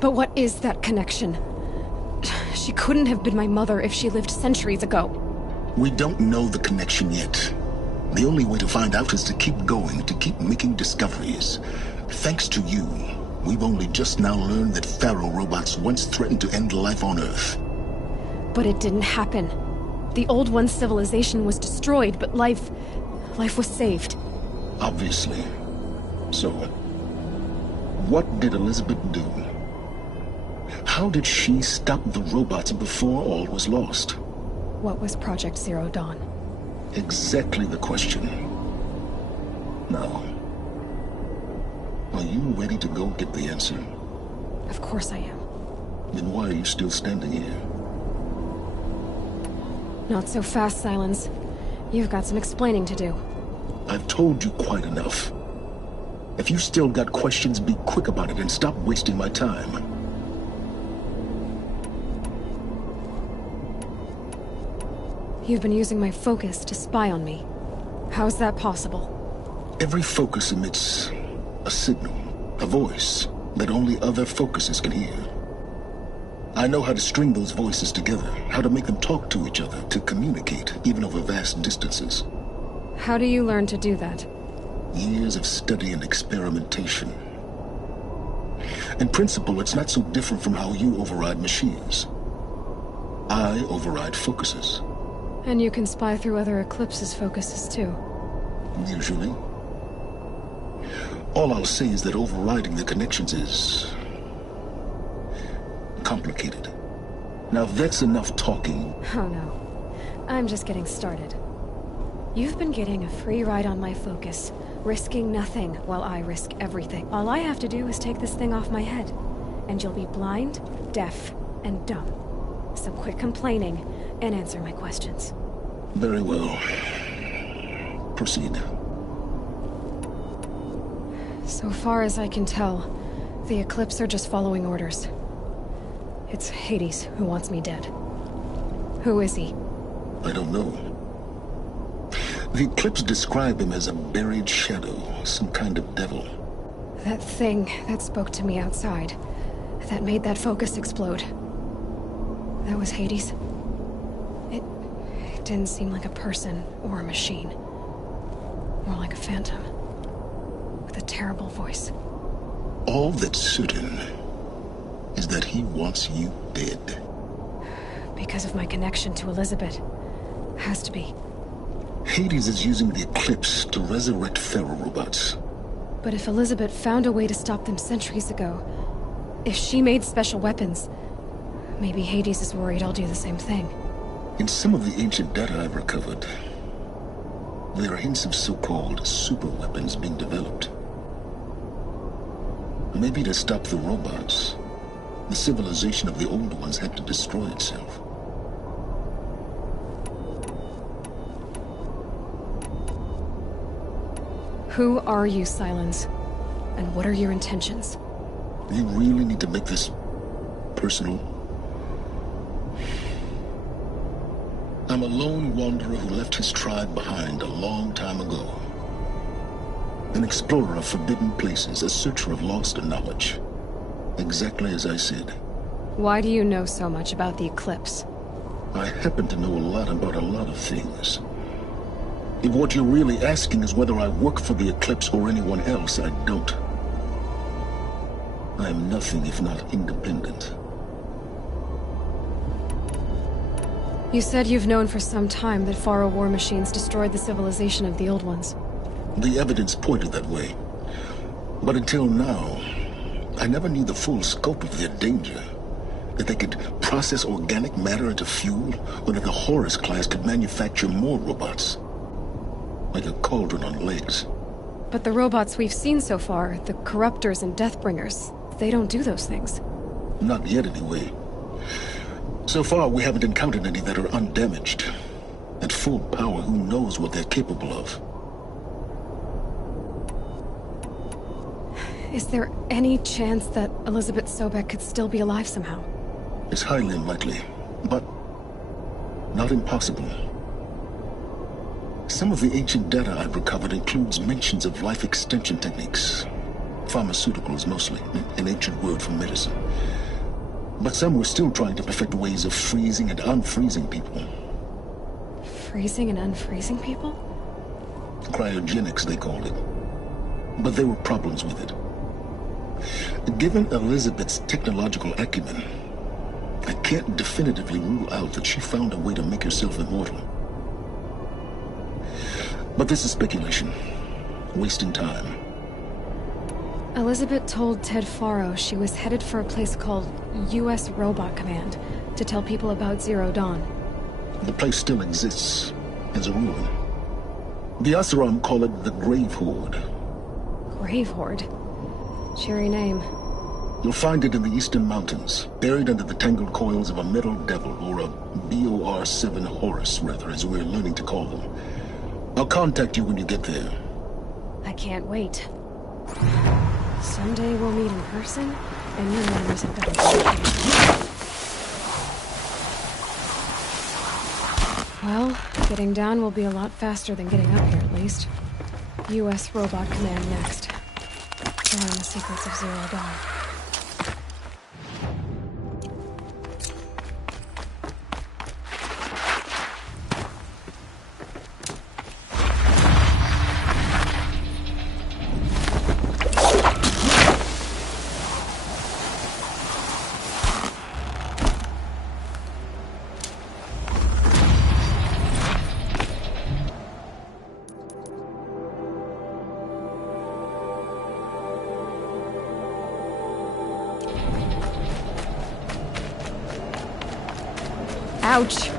But what is that connection? She couldn't have been my mother if she lived centuries ago. We don't know the connection yet. The only way to find out is to keep going, to keep making discoveries. Thanks to you, we've only just now learned that Pharaoh robots once threatened to end life on Earth. But it didn't happen. The Old One's civilization was destroyed, but life was saved. Obviously. So, what did Elizabeth do? How did she stop the robots before all was lost? What was Project Zero Dawn? Exactly the question. Now, are you ready to go get the answer? Of course I am. Then why are you still standing here? Not so fast, Silence. You've got some explaining to do. I've told you quite enough. If you've still got questions, be quick about it and stop wasting my time. You've been using my focus to spy on me. How's that possible? Every focus emits a signal, a voice, that only other focuses can hear. I know how to string those voices together, how to make them talk to each other, to communicate, even over vast distances. How do you learn to do that? Years of study and experimentation. In principle, it's not so different from how you override machines. I override focuses. And you can spy through other Eclipse's focuses, too. Usually. All I'll say is that overriding the connections is complicated. Now, if that's enough talking... Oh, no. I'm just getting started. You've been getting a free ride on my Focus, risking nothing while I risk everything. All I have to do is take this thing off my head, and you'll be blind, deaf, and dumb. So quit complaining and answer my questions. Very well. Proceed. So far as I can tell, the Eclipse are just following orders. It's Hades who wants me dead. Who is he? I don't know. The Eclipse describe him as a buried shadow, some kind of devil. That thing that spoke to me outside, that made that Focus explode. That was Hades. It didn't seem like a person or a machine. More like a phantom. With a terrible voice. All that's certain is that he wants you dead. Because of my connection to Elizabeth. Has to be. Hades is using the Eclipse to resurrect ferrorobots. But if Elizabeth found a way to stop them centuries ago, if she made special weapons, maybe Hades is worried I'll do the same thing. In some of the ancient data I've recovered, there are hints of so-called super weapons being developed. Maybe to stop the robots, the civilization of the old ones had to destroy itself. Who are you, Silence? And what are your intentions? You really need to make this personal? I'm a lone wanderer who left his tribe behind a long time ago. An explorer of forbidden places, a searcher of lost knowledge. Exactly as I said. Why do you know so much about the Eclipse? I happen to know a lot about a lot of things. If what you're really asking is whether I work for the Eclipse or anyone else, I don't. I am nothing if not independent. You said you've known for some time that Faro war machines destroyed the civilization of the old ones. The evidence pointed that way. But until now, I never knew the full scope of their danger. That they could process organic matter into fuel, or that the Horus class could manufacture more robots. Like a cauldron on legs. But the robots we've seen so far, the Corruptors and Deathbringers, they don't do those things. Not yet, anyway. So far, we haven't encountered any that are undamaged. At full power, who knows what they're capable of? Is there any chance that Elizabeth Sobek could still be alive somehow? It's highly unlikely, but not impossible. Some of the ancient data I've recovered includes mentions of life extension techniques. Pharmaceuticals, mostly, an ancient word for medicine. But some were still trying to perfect ways of freezing and unfreezing people. Freezing and unfreezing people? Cryogenics, they called it. But there were problems with it. Given Elizabeth's technological acumen, I can't definitively rule out that she found a way to make herself immortal. But this is speculation. Wasting time. Elizabeth told Ted Faro she was headed for a place called U.S. Robot Command to tell people about Zero Dawn. The place still exists, as a ruin. The Asuram call it the Grave Horde. Grave Horde? Cheery name. You'll find it in the Eastern Mountains, buried under the tangled coils of a metal devil, or a BOR-7 Horus, rather, as we're learning to call them. I'll contact you when you get there. I can't wait. Someday we'll meet in person, and your manners had better be. Well, getting down will be a lot faster than getting up here, at least. U.S. Robot Command next. To learn the secrets of Zero Dawn. Ouch.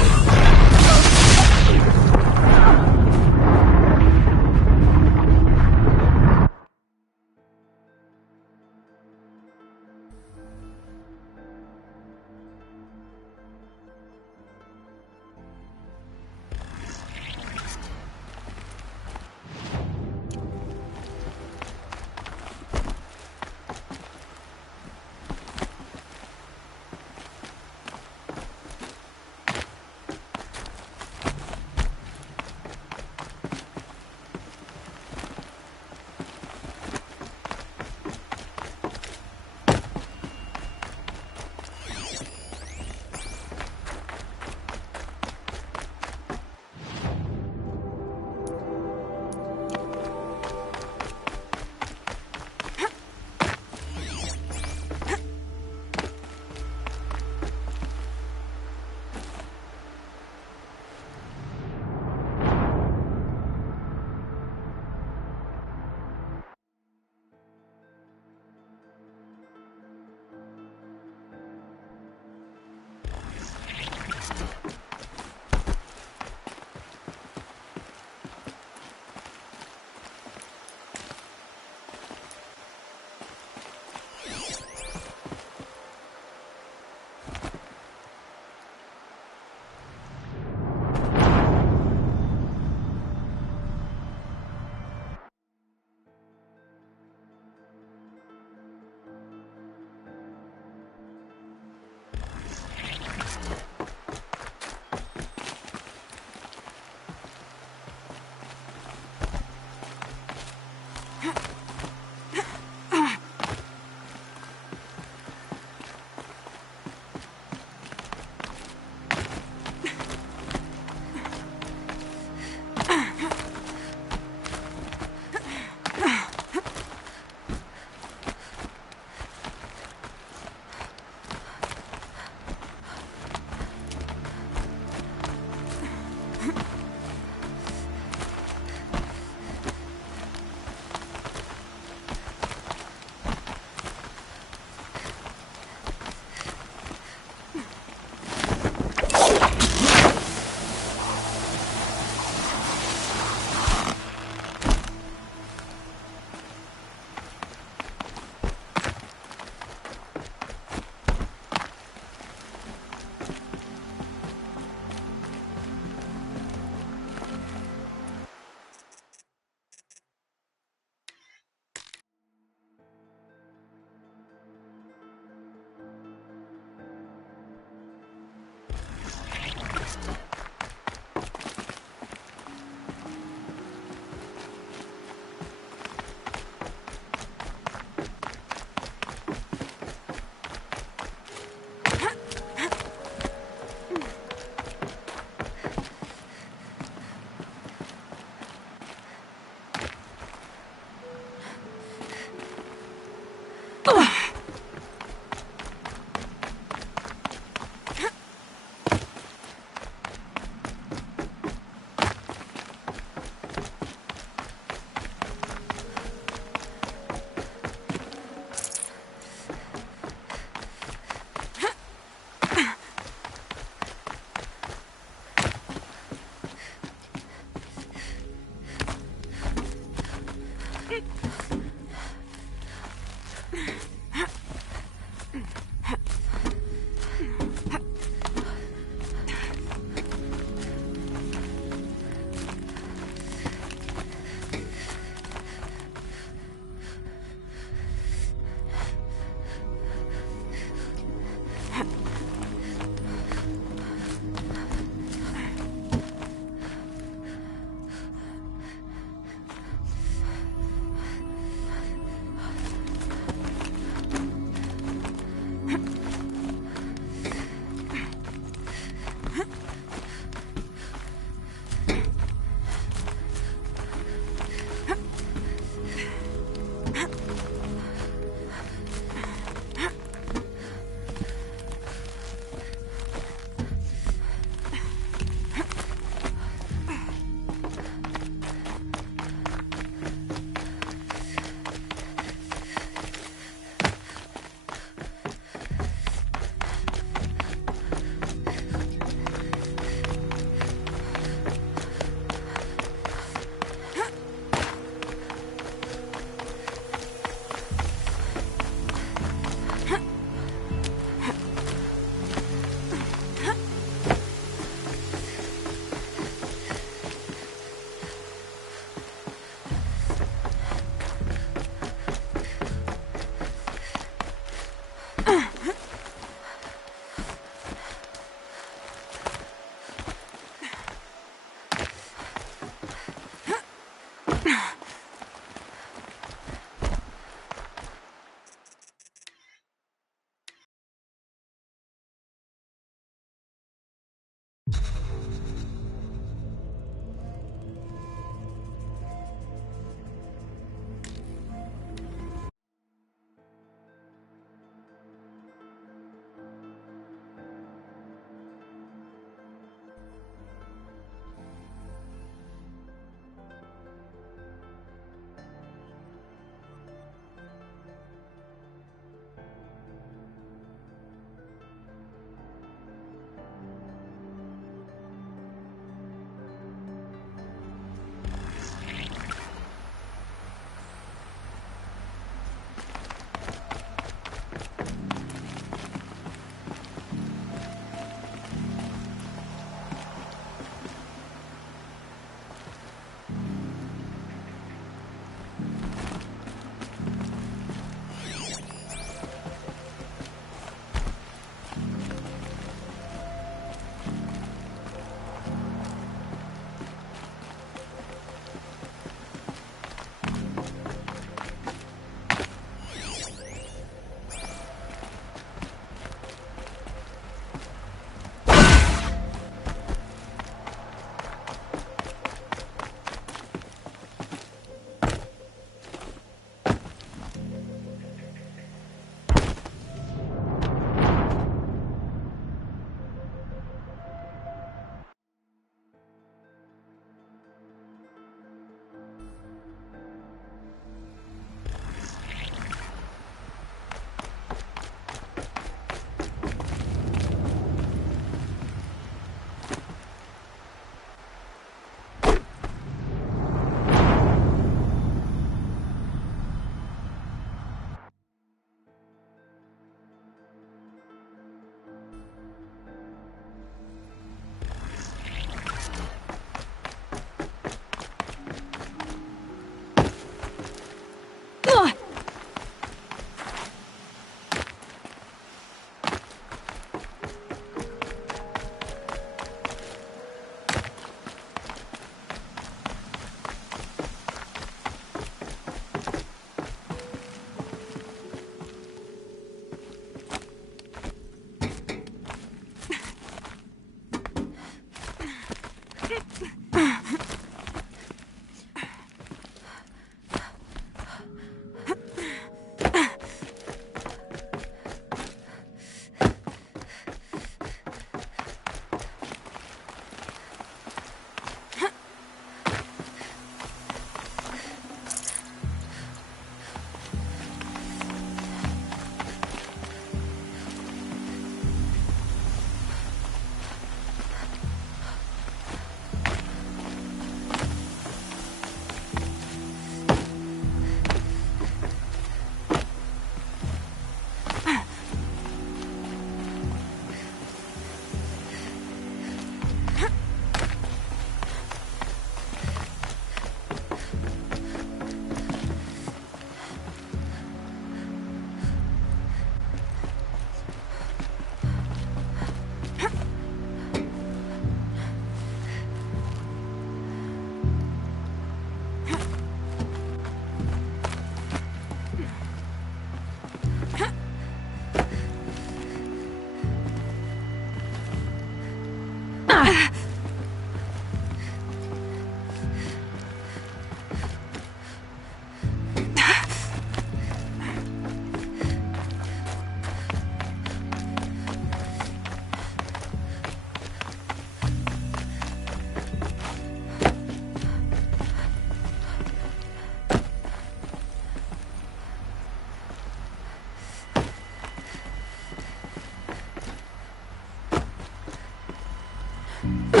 Ugh!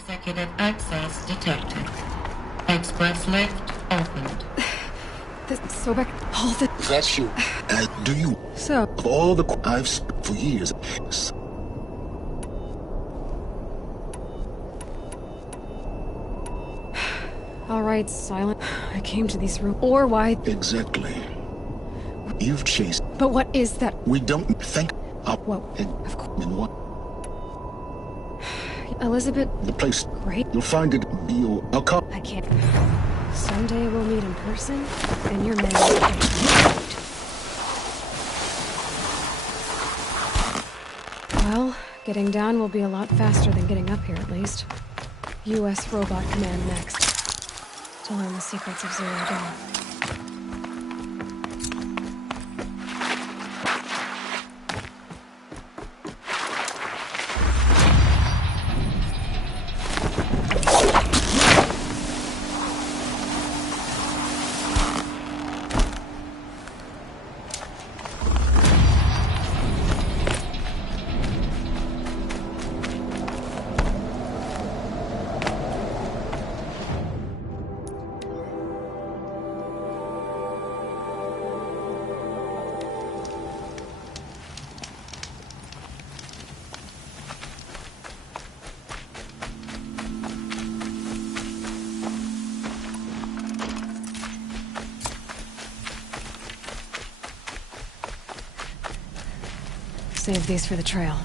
executive access detected. Express lift opened. So back all the... That's you. Do you? So... Of all the I've for years. All right, Silent. I came to these rooms. Or why... Exactly. You've chased... But what is that? We don't think up... Whoa. Of course. In what? Elizabeth... The place... Great. You'll find it... I'll come... I can't... Someday we'll meet in person, and your men... Well, getting down will be a lot faster than getting up here, at least. U.S. Robot Command next. To learn the secrets of Zero Dawn. Save these for the trail.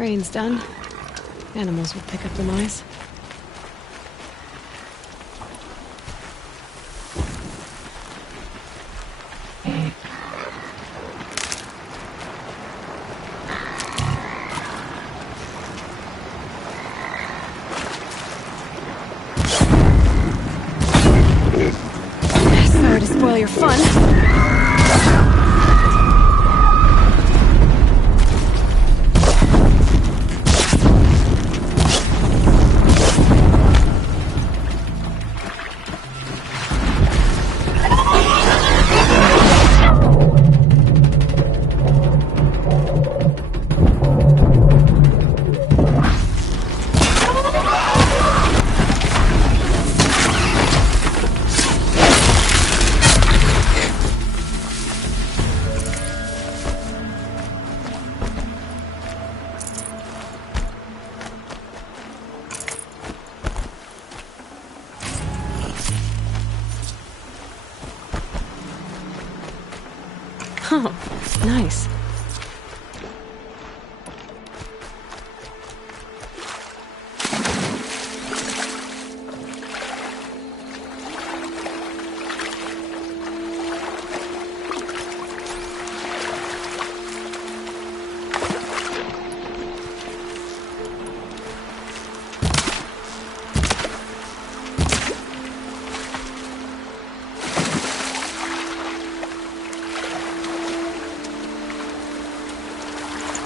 Spraying's done. Animals will pick up the noise. Sorry to spoil your fun. Oh, nice.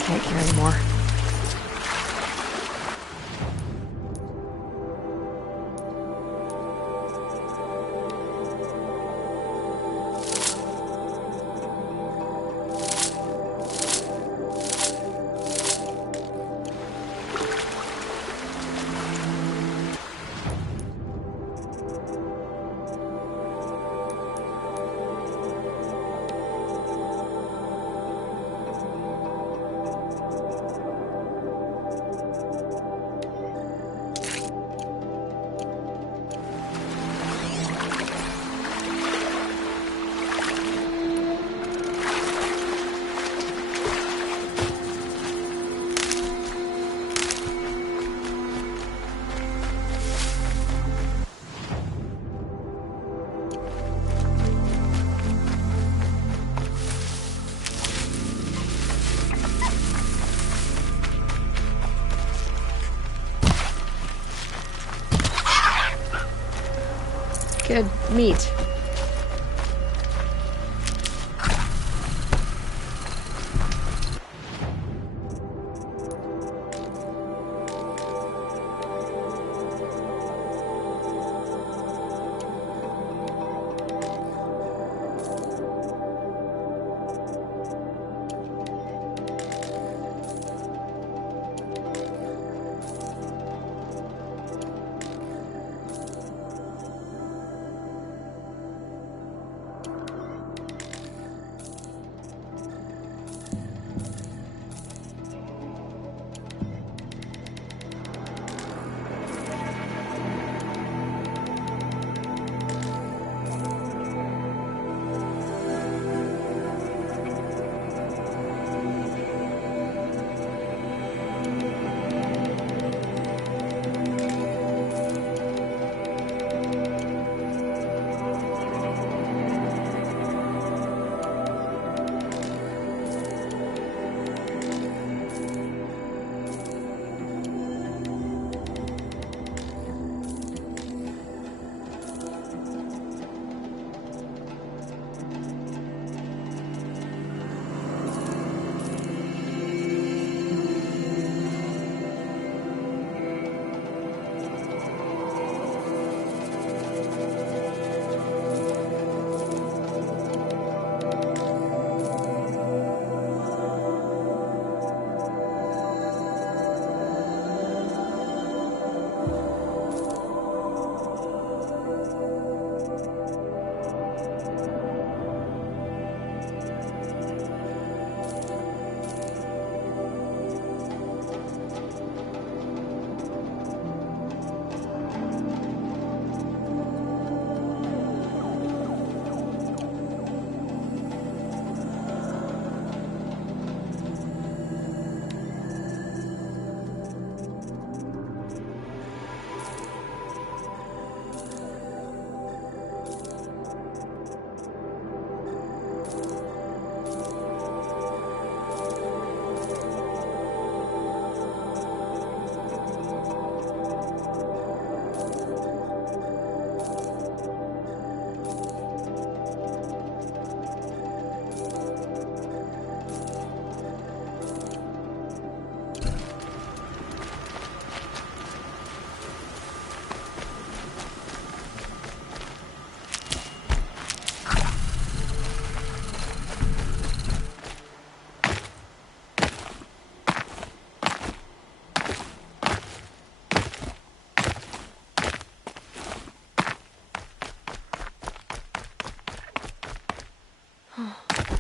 Can't carry more. Good meat.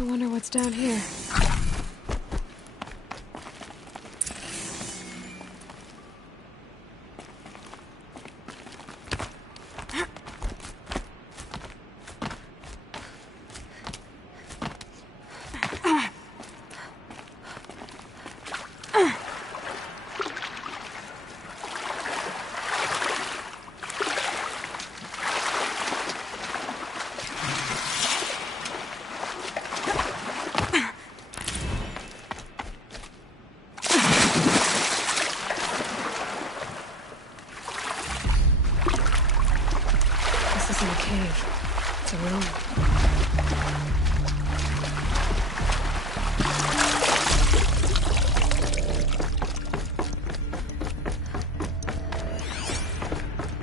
I wonder what's down here.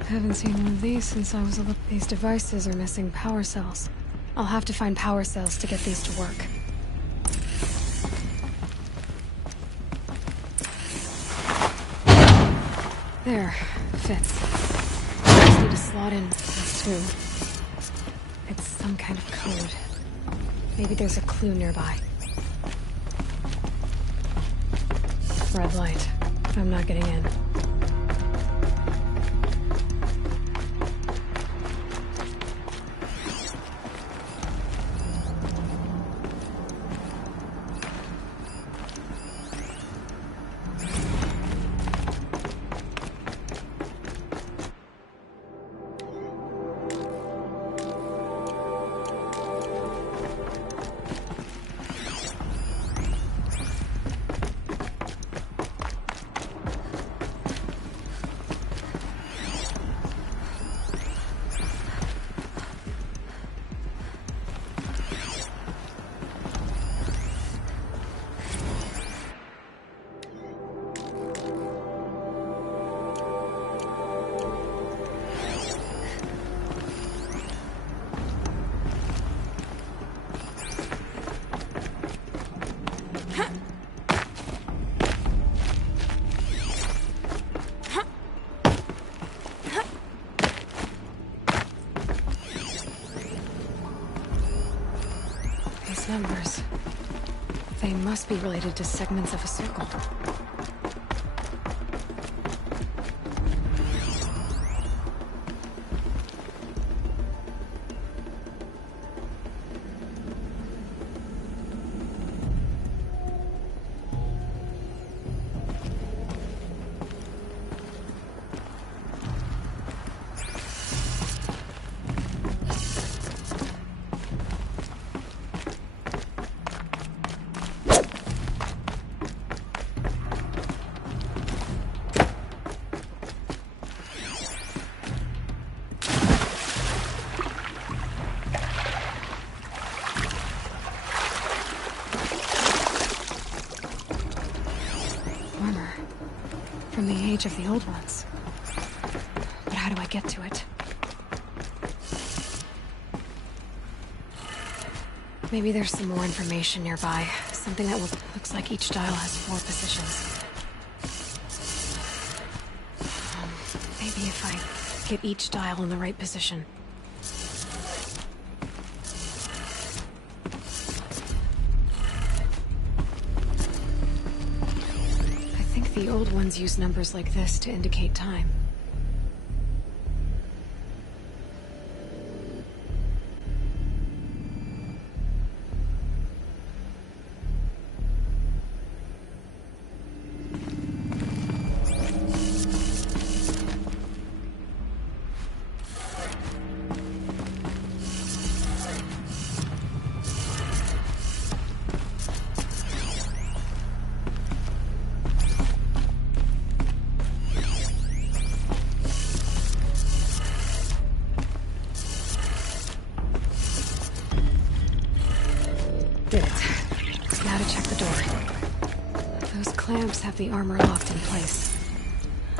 Haven't seen one of these since I was a little. These devices are missing power cells. I'll have to find power cells to get these to work. There. Fits. I just need to slot in this too. It's some kind of code. Maybe there's a clue nearby. Red light. I'm not getting in. Numbers. They must be related to segments of a circle. From the age of the old ones. But how do I get to it? Maybe there's some more information nearby. Something that looks like each dial has 4 positions. Maybe if I get each dial in the right position. The old ones use numbers like this to indicate time. Did it. Now to check the door. Those clamps have the armor locked in place.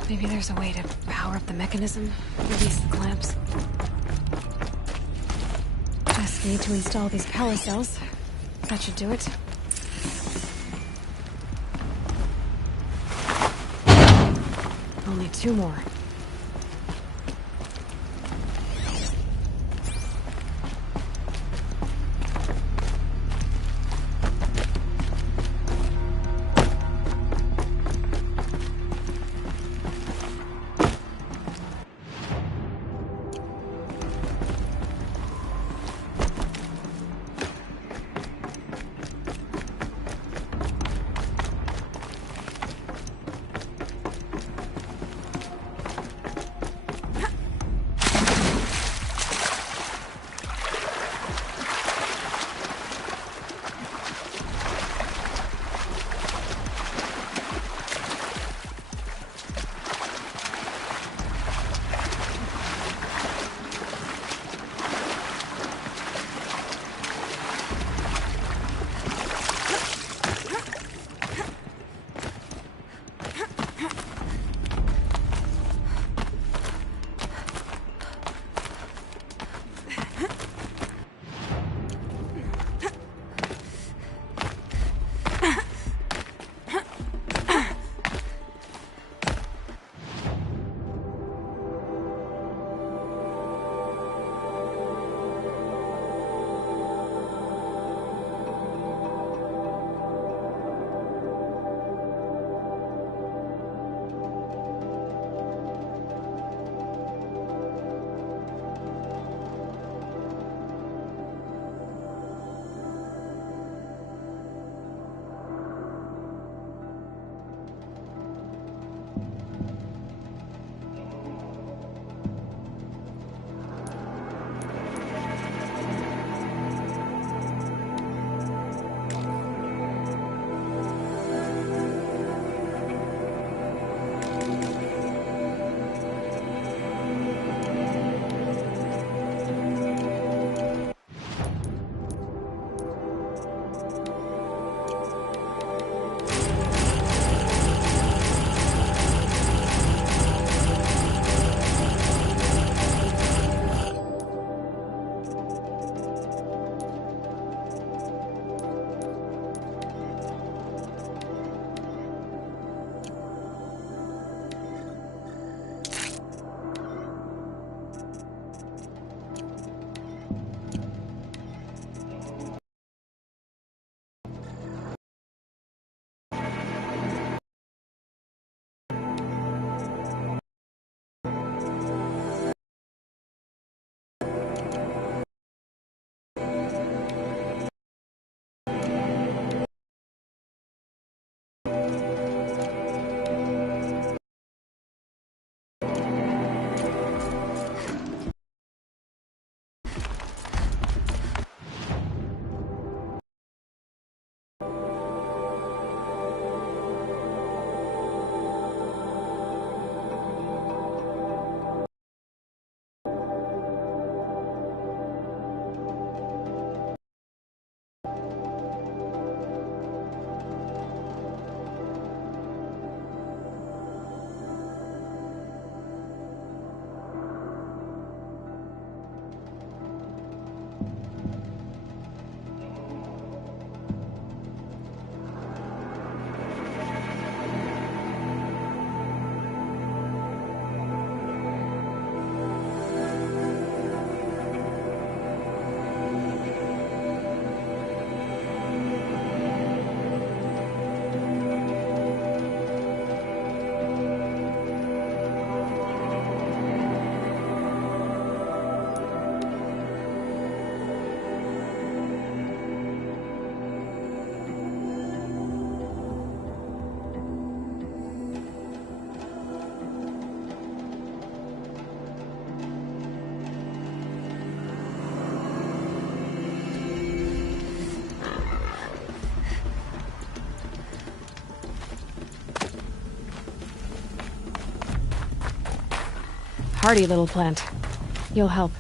Maybe there's a way to power up the mechanism, release the clamps. Just need to install these power cells. That should do it. Only 2 more. Hardy little plant. You'll help.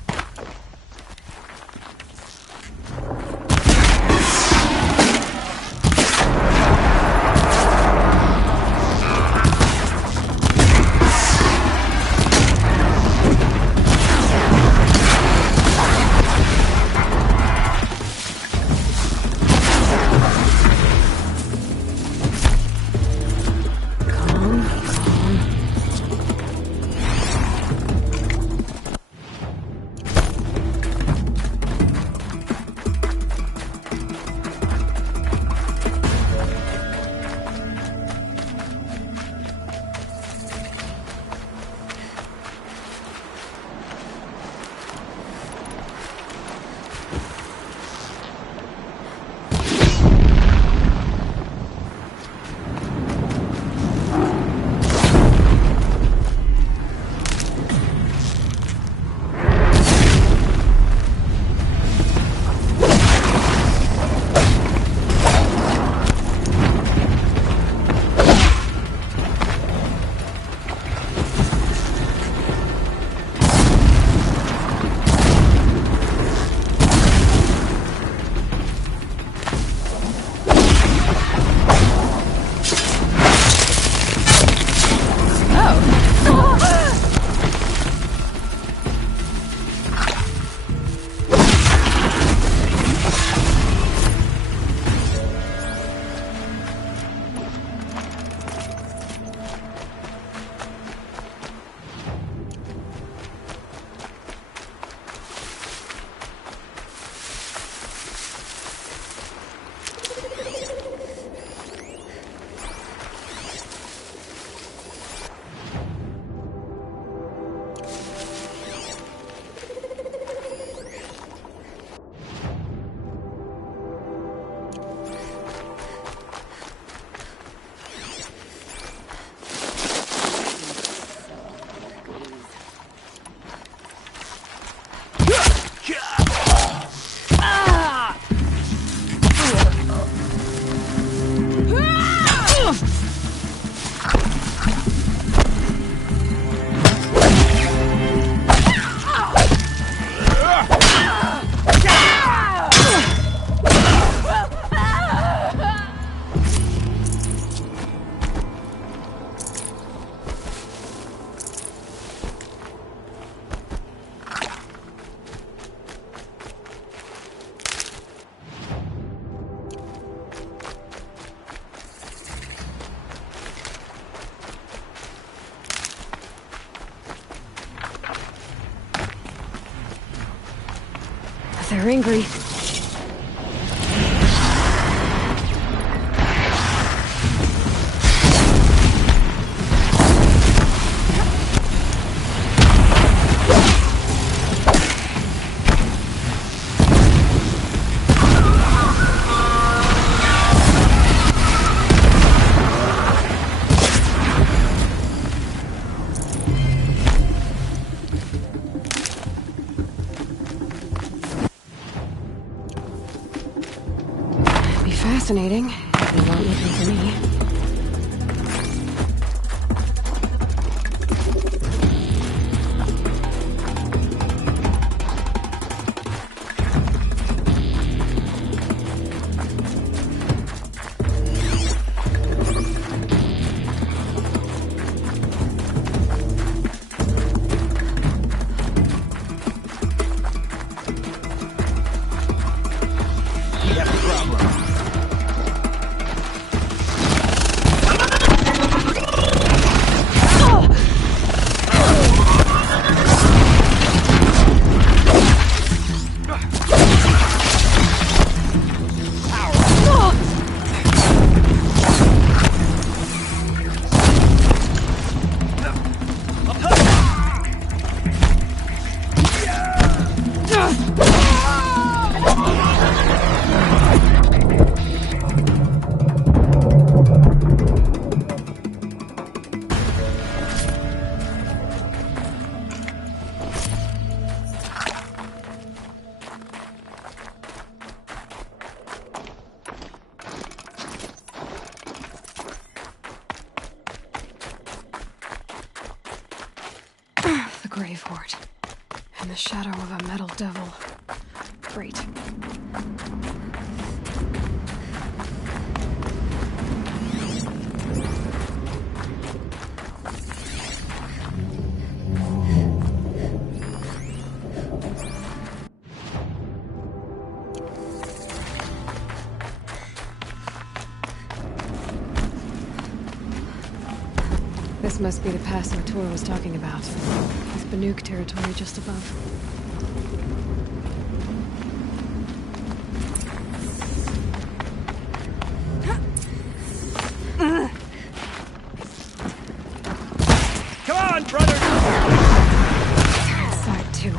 They're angry. fascinating. They weren't looking for me. Grave Horde. In the shadow of a metal devil. Great. This must be the pass Tour was talking about. With Banuk territory just above. Come on, brother! Inside too.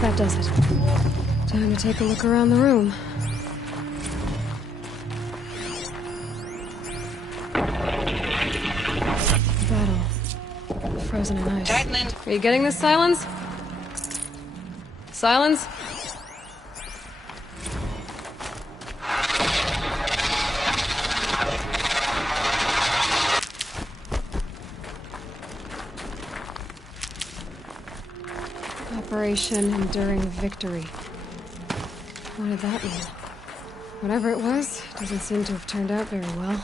That does it. Time to take a look around the room. Battle. Frozen in ice. Are you getting this, Silence? Silence? Operation Enduring Victory. What did that mean? Whatever it was, doesn't seem to have turned out very well.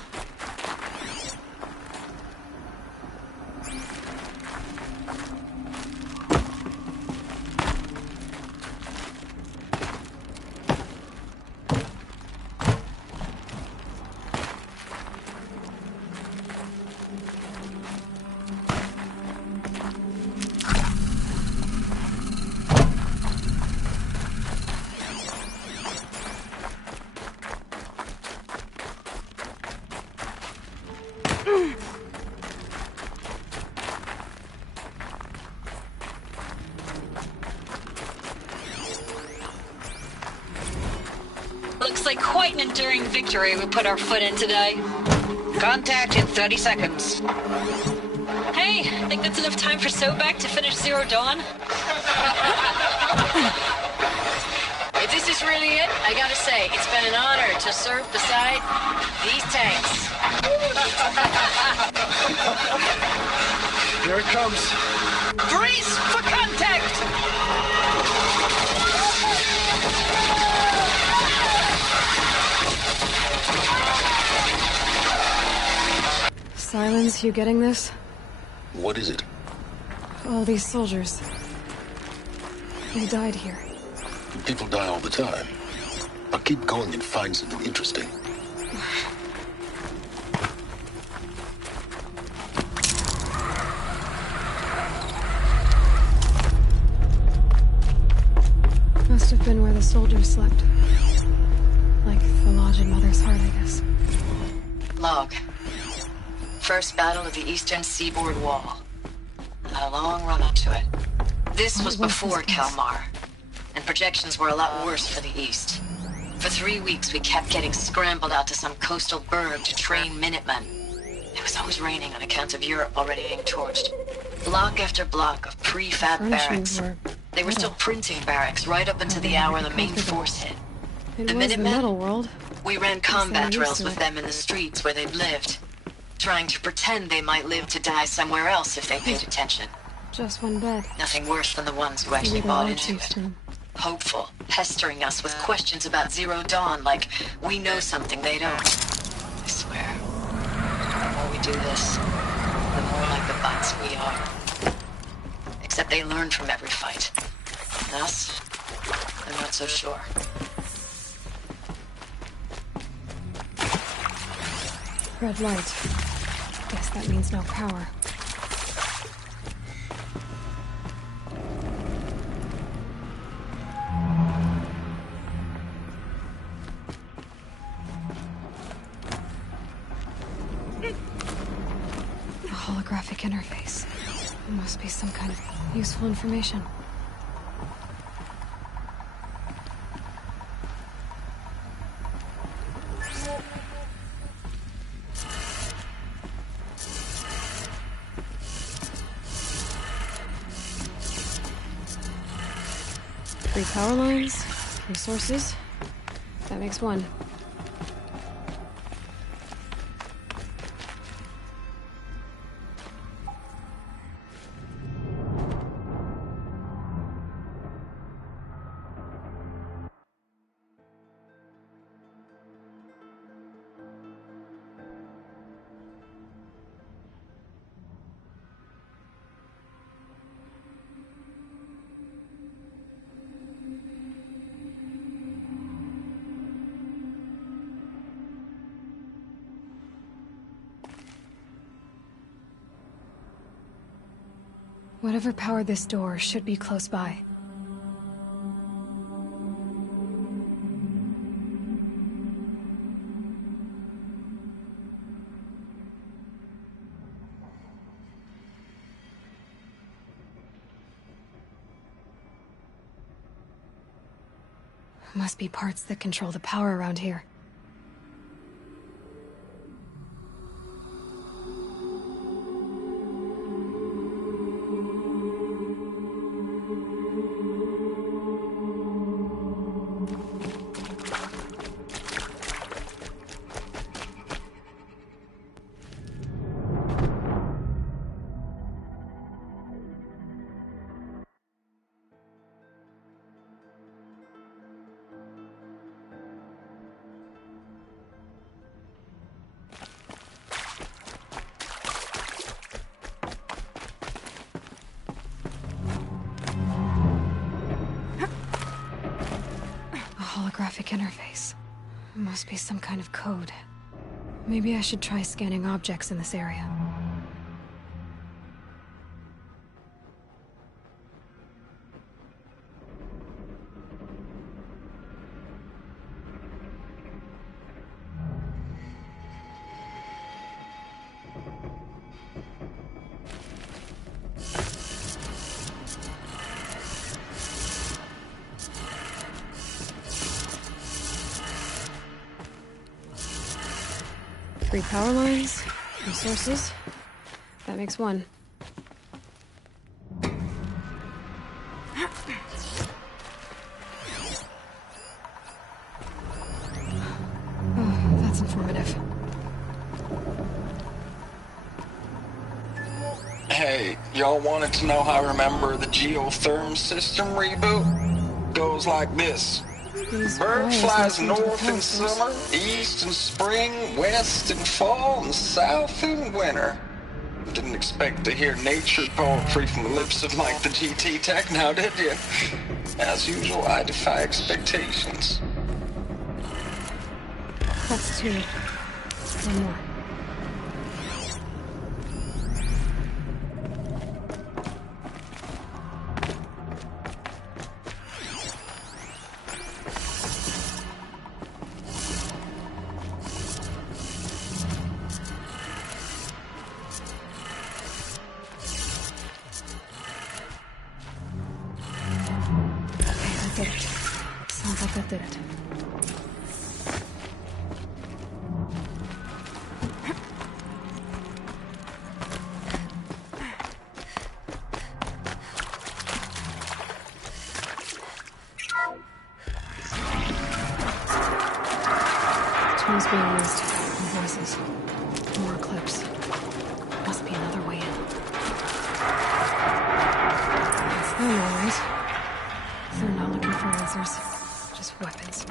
Looks like quite an enduring victory we put our foot in today. Contact in 30 seconds. Hey, think that's enough time for Sobek to finish Zero Dawn? If this is really it, I gotta say, it's been an honor to serve beside these tanks. Here it comes. Brace for contact! Silence, you getting this? What is it? All these soldiers. They died here. People die all the time. I'll keep going and find something interesting. Must have been where the soldiers slept. Like the lodge in Mother's Heart, I guess. Log. First battle of the eastern seaboard wall. Had a long run up to it. This was before Kalmar, and projections were a lot worse for the east. For 3 weeks, we kept getting scrambled out to some coastal burg to train Minutemen. It was always raining on account of Europe already being torched. Block after block of prefab barracks. They were still printing barracks right up until the hour the main force hit. It The was the Minutemen? metal world. We ran combat used drills to with it. them in the streets where they'd lived, trying to pretend they might live to die somewhere else if they paid attention. Just one bed. Nothing worse than the ones who actually Maybe the bought war into chief's it. room. Hopeful, pestering us with questions about Zero Dawn, like we know something they don't. I swear, the more we do this, the more like the bots we are. Except they learn from every fight. And us, I'm not so sure. Red light. Guess that means no power. A holographic interface. It must be some kind of useful information. Three power lines, 3 sources. That makes 1. Whatever powered this door should be close by. Must be parts that control the power around here. Holographic interface. Must be some kind of code. Maybe I should try scanning objects in this area. Three power lines, 3 sources. That makes 1. Oh, that's informative. Hey, y'all wanted to know how I remember the geotherm system reboot? Goes like this. Bird flies north in summer, east in spring, west in fall, and south in winter. Didn't expect to hear nature poetry from the lips of Mike the GT Tech now, did you? As usual, I defy expectations. That's 2. 1 more. Okay, that did it. Sounds like that did it. Signals being used. And voices. More clips. Must be another way in. It's them, all right. They're not looking for answers. Just weapons.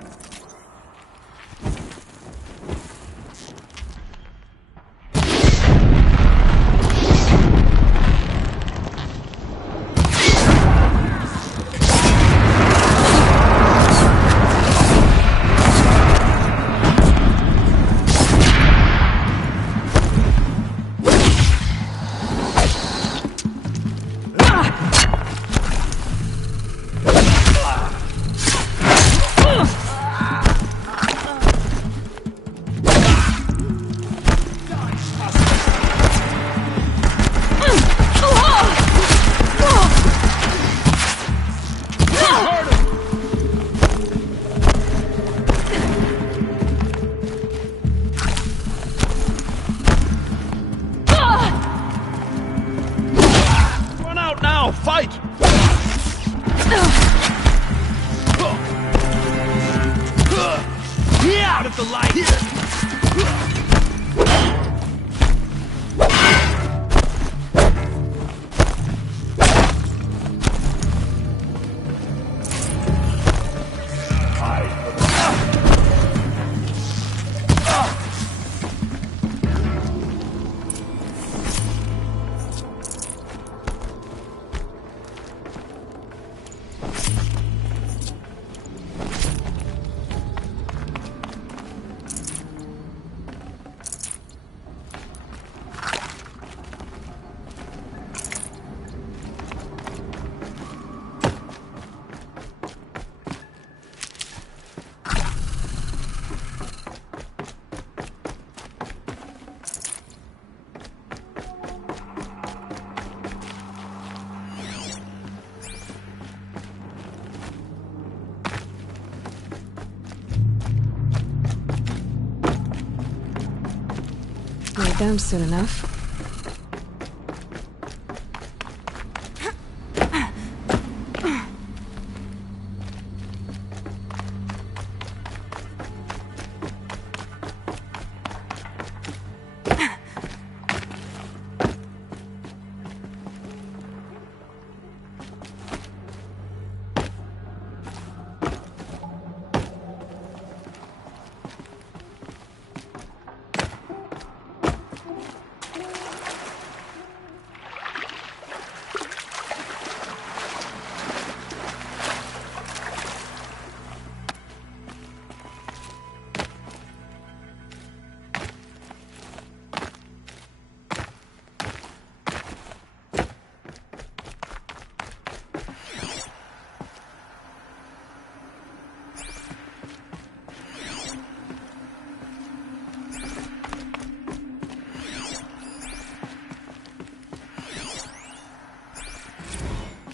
Need them soon enough.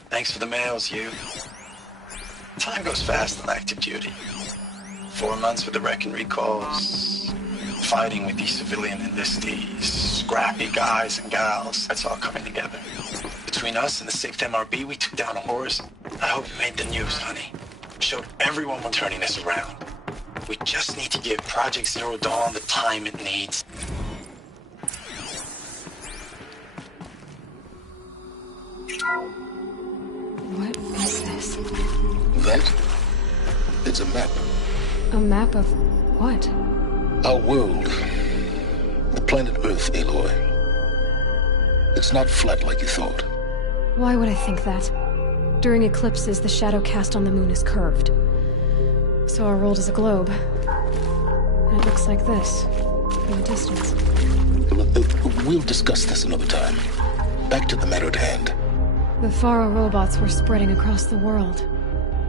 Thanks for the mails, you. Time goes fast on active duty. 4 months with the wreck and recalls, fighting with these civilian enlistees, scrappy guys and gals. That's all coming together. Between us and the 6th MRB, we took down a horse. I hope it made the news, honey. Showed everyone we're turning this around. We just need to give Project Zero Dawn the time it needs. What is this? That? It's a map. A map of what? Our world. The planet Earth, Aloy. It's not flat like you thought. Why would I think that? During eclipses, the shadow cast on the moon is curved. So our world is a globe. And it looks like this, from a distance. We'll discuss this another time. Back to the matter at hand. The Faro robots were spreading across the world,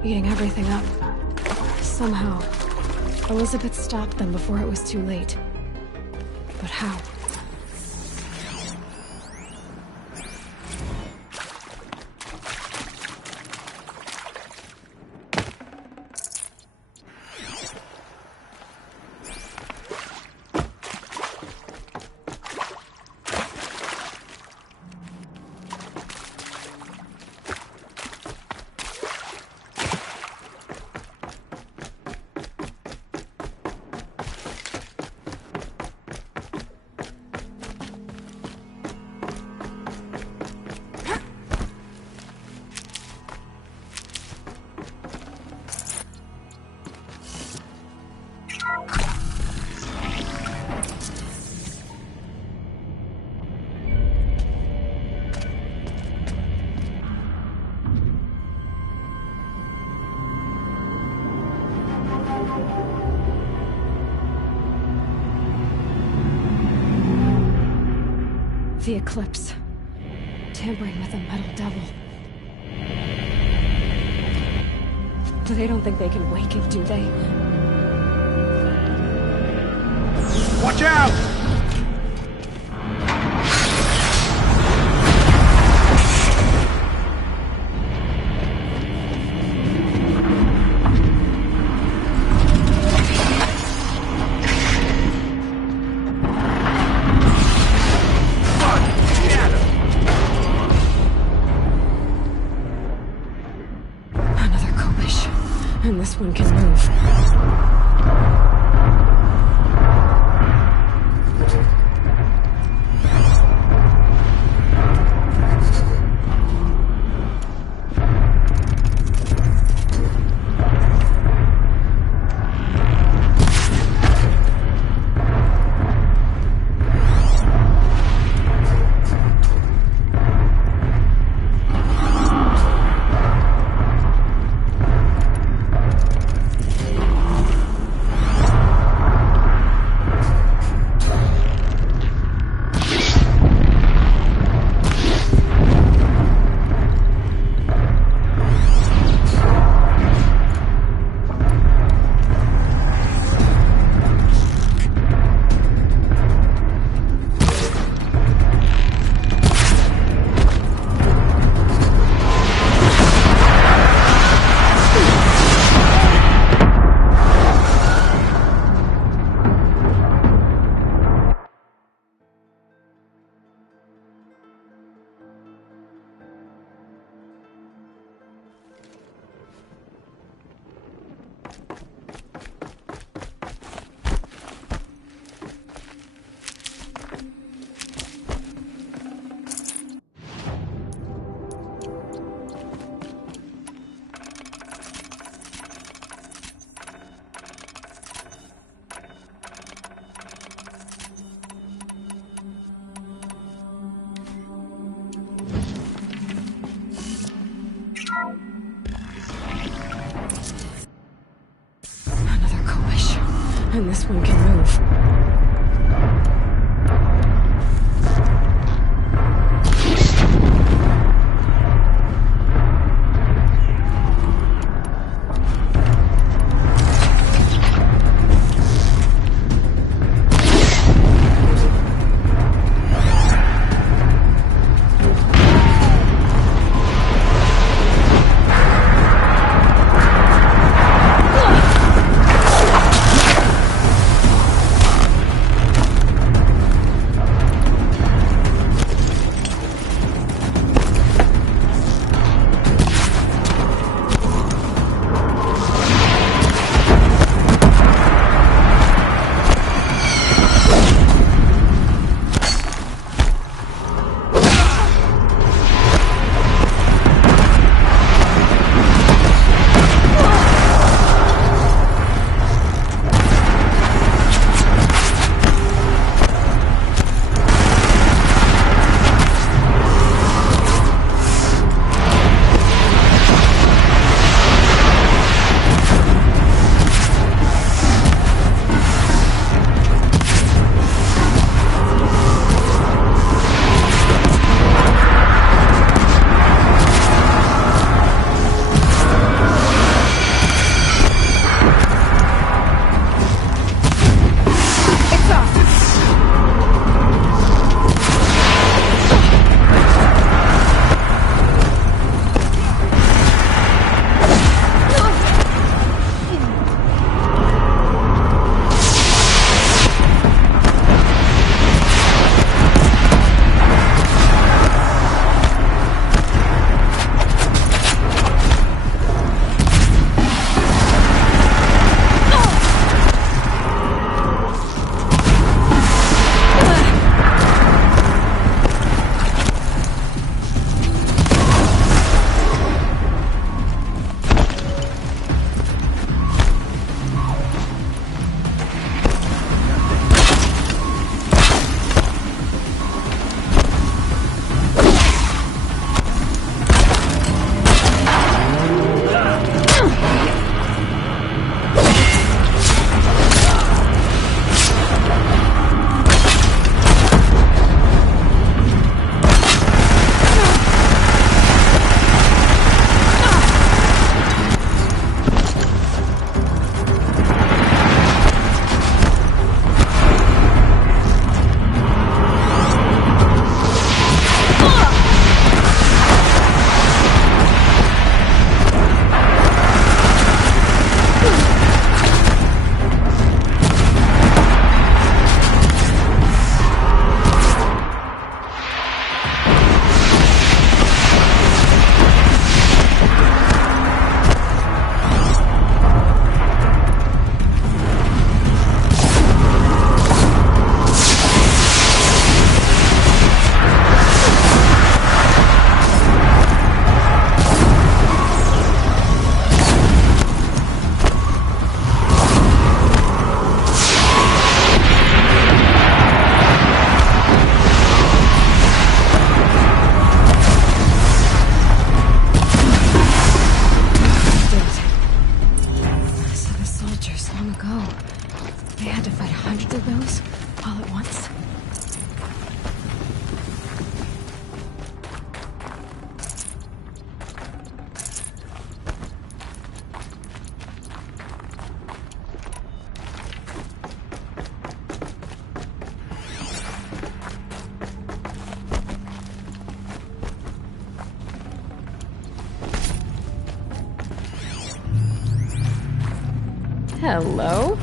eating everything up. Somehow, Elizabeth stopped them before it was too late. But how? The Eclipse. Tampering with a metal devil. They don't think they can wake it, do they? Watch out! And this one can move. And this one can move. Hello?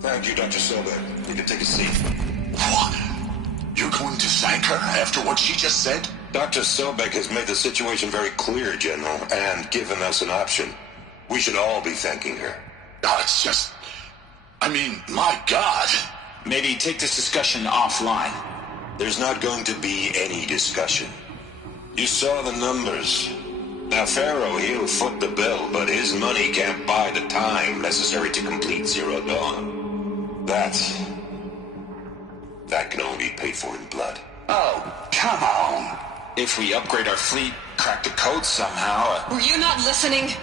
Thank you, Dr. Sobek. You can take a seat. What? You're going to thank her after what she just said? Dr. Sobek has made the situation very clear, General, and given us an option. We should all be thanking her. Oh, it's just... I mean, my God. Maybe take this discussion offline. There's not going to be any discussion. You saw the numbers. Now, Pharaoh, he'll foot the bill, but his money can't buy the time necessary to complete Zero Dawn. That can only be paid for in blood. Oh, come on. If we upgrade our fleet, crack the code somehow... Were you not listening?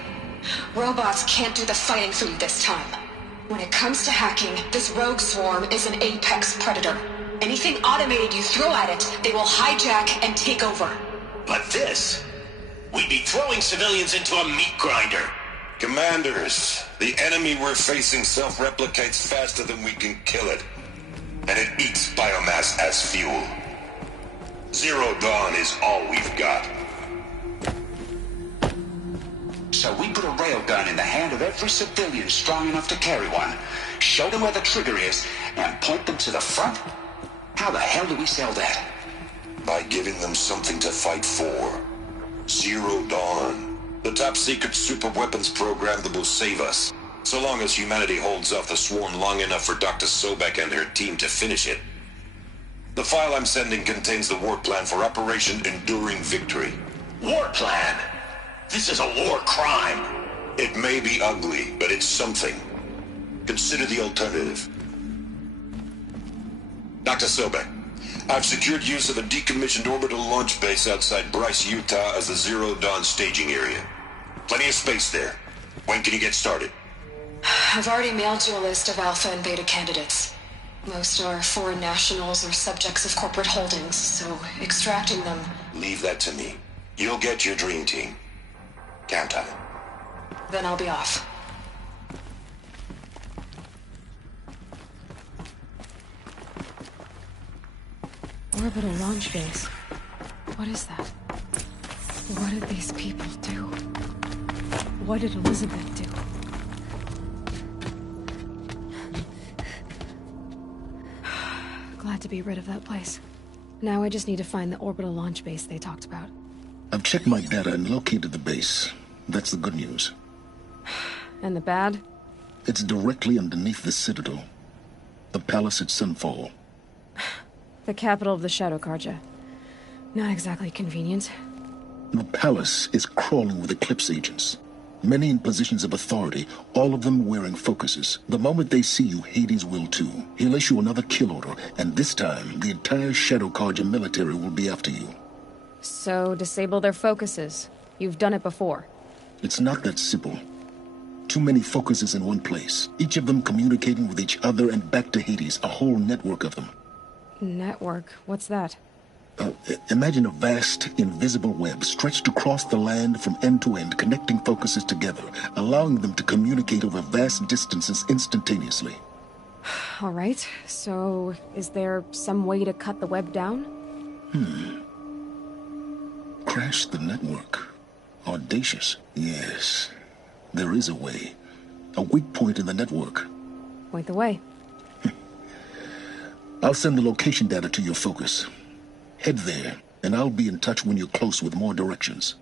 Robots can't do the fighting for you this time. When it comes to hacking, this rogue swarm is an apex predator. Anything automated you throw at it, they will hijack and take over. But this... We'd be throwing civilians into a meat grinder. Commanders, the enemy we're facing self-replicates faster than we can kill it. And it eats biomass as fuel. Zero Dawn is all we've got. So we put a railgun in the hand of every civilian strong enough to carry one, show them where the trigger is, and point them to the front? How the hell do we sell that? By giving them something to fight for. Zero Dawn. The top-secret super-weapons program that will save us. So long as humanity holds off the swarm long enough for Dr. Sobek and her team to finish it. The file I'm sending contains the war plan for Operation Enduring Victory. War plan? This is a war crime. It may be ugly, but it's something. Consider the alternative. Dr. Sobek, I've secured use of a decommissioned orbital launch base outside Bryce, Utah as the Zero Dawn staging area. Plenty of space there. When can you get started? I've already mailed you a list of Alpha and Beta candidates. Most are foreign nationals or subjects of corporate holdings, so extracting them... Leave that to me. You'll get your dream team. Count on it. Then I'll be off. Orbital launch base. What is that? What did these people do? What did Elizabeth do? Glad to be rid of that place. Now I just need to find the orbital launch base they talked about. I've checked my data and located the base. That's the good news. And the bad? It's directly underneath the Citadel. The palace at Sunfall. The capital of the Shadow Carja. Not exactly convenient. The palace is crawling with Eclipse agents. Many in positions of authority, all of them wearing focuses. The moment they see you, Hades will too. He'll issue another kill order, and this time, the entire Shadow Carja military will be after you. So, disable their focuses. You've done it before. It's not that simple. Too many focuses in one place. Each of them communicating with each other and back to Hades, a whole network of them. Network? What's that? Imagine a vast, invisible web stretched across the land from end to end, connecting focuses together, allowing them to communicate over vast distances instantaneously. All right, so is there some way to cut the web down? Crash the network. Audacious. Yes, there is a way. A weak point in the network. Point the way. I'll send the location data to your focus. Head there, and I'll be in touch when you're close with more directions.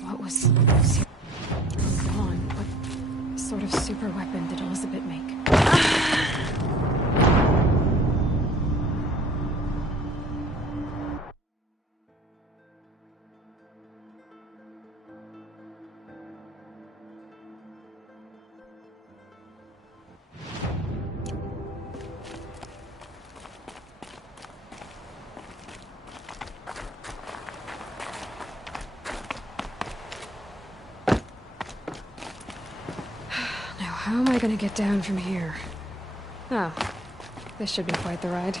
What was on? What sort of super weapon did Elizabeth make? How am I gonna get down from here? Oh, this should be quite the ride.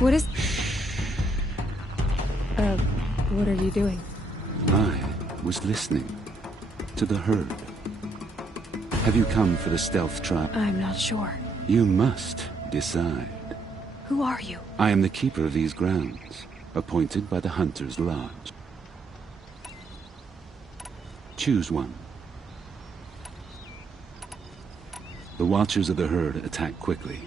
What is... What are you doing? I was listening to the herd. Have you come for the stealth trial? I'm not sure. You must decide. Who are you? I am the keeper of these grounds, appointed by the Hunter's Lodge. Choose one. The Watchers of the Herd attack quickly.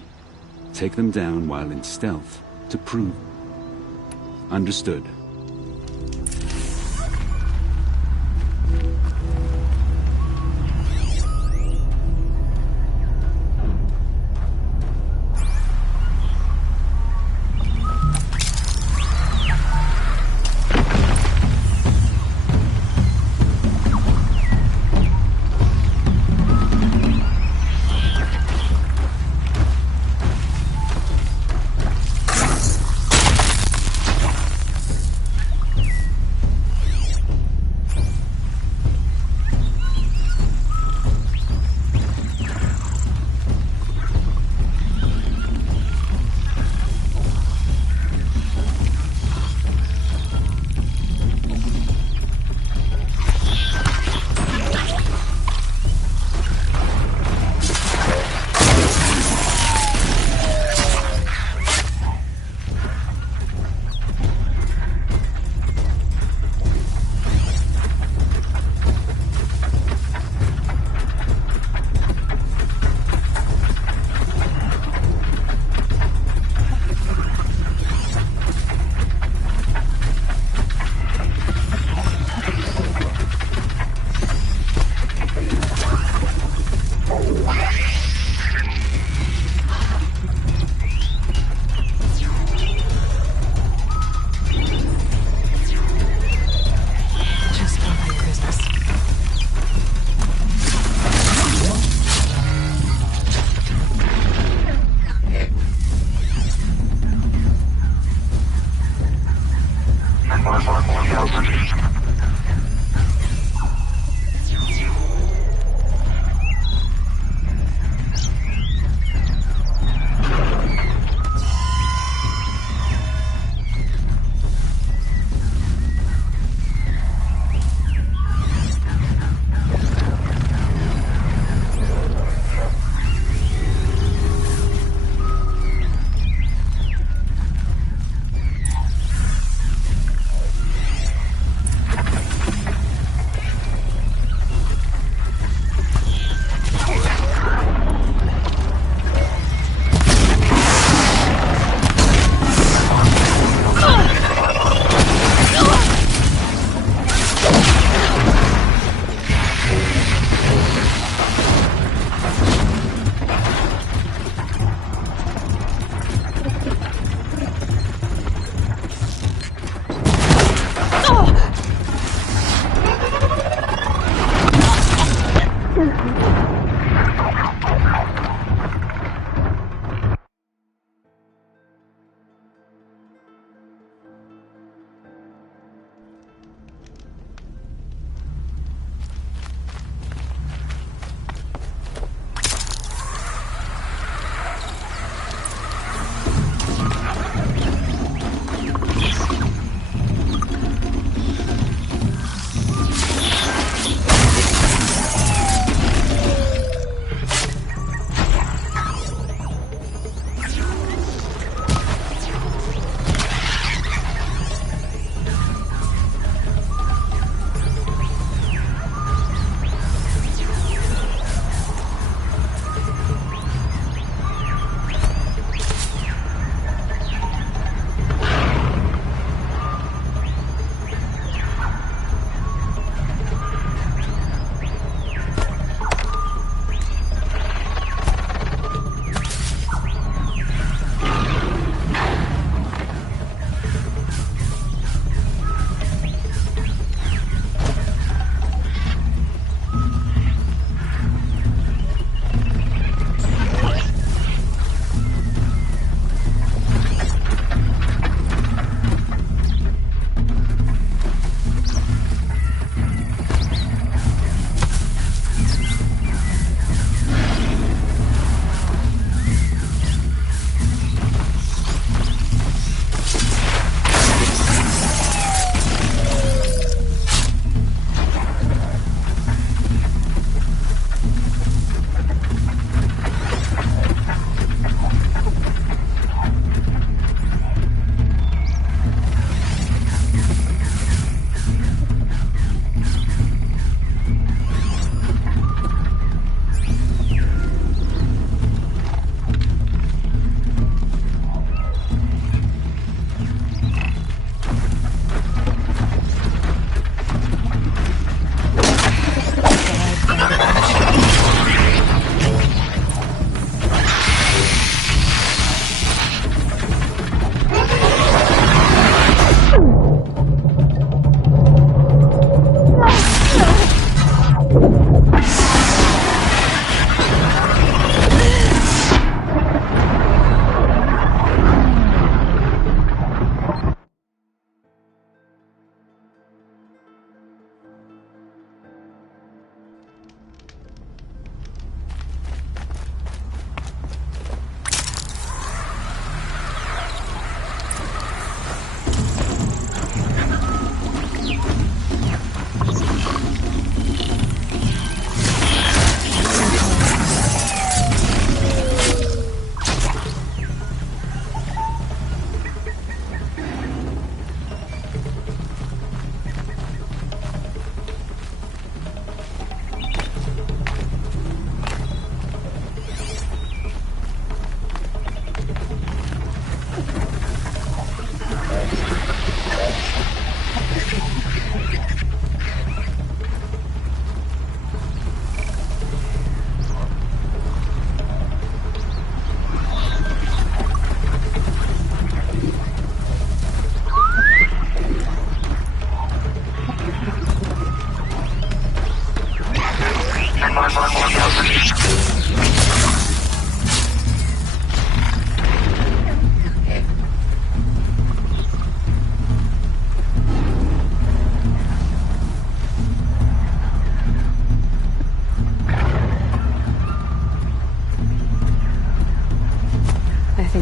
Take them down while in stealth to prove. Understood.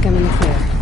think I'm in the clear.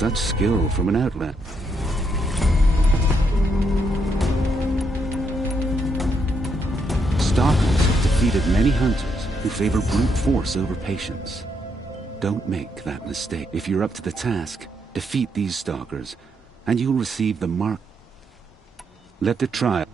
Such skill from an outlet. Stalkers have defeated many hunters who favor brute force over patience. Don't make that mistake. If you're up to the task, defeat these stalkers, and you'll receive the mark. Let the trial...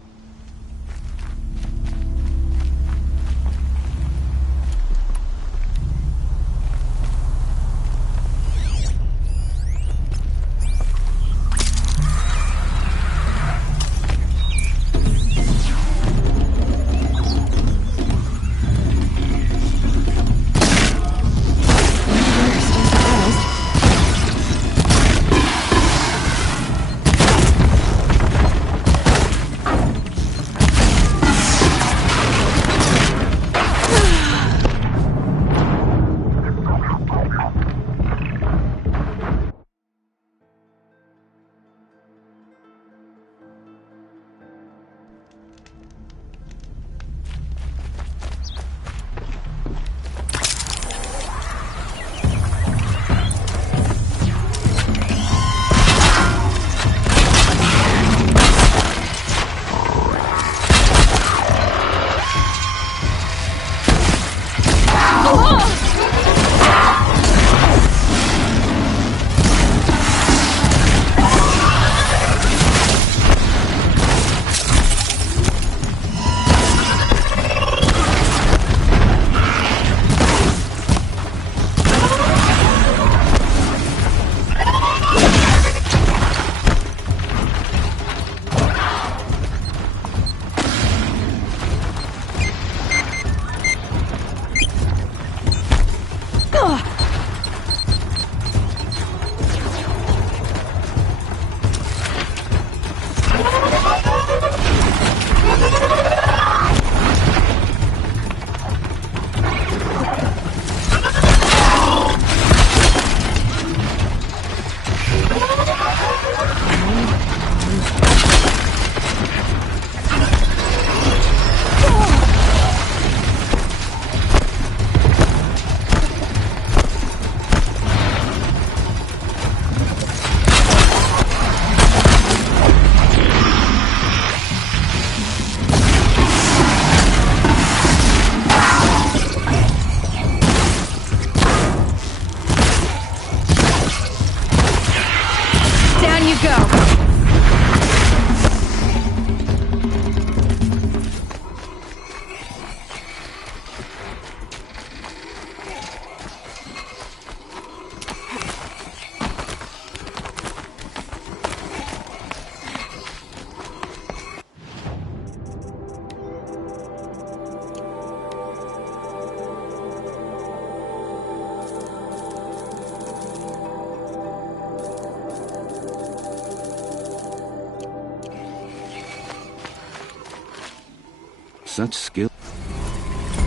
Such skill.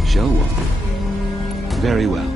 Shall walk. Very well.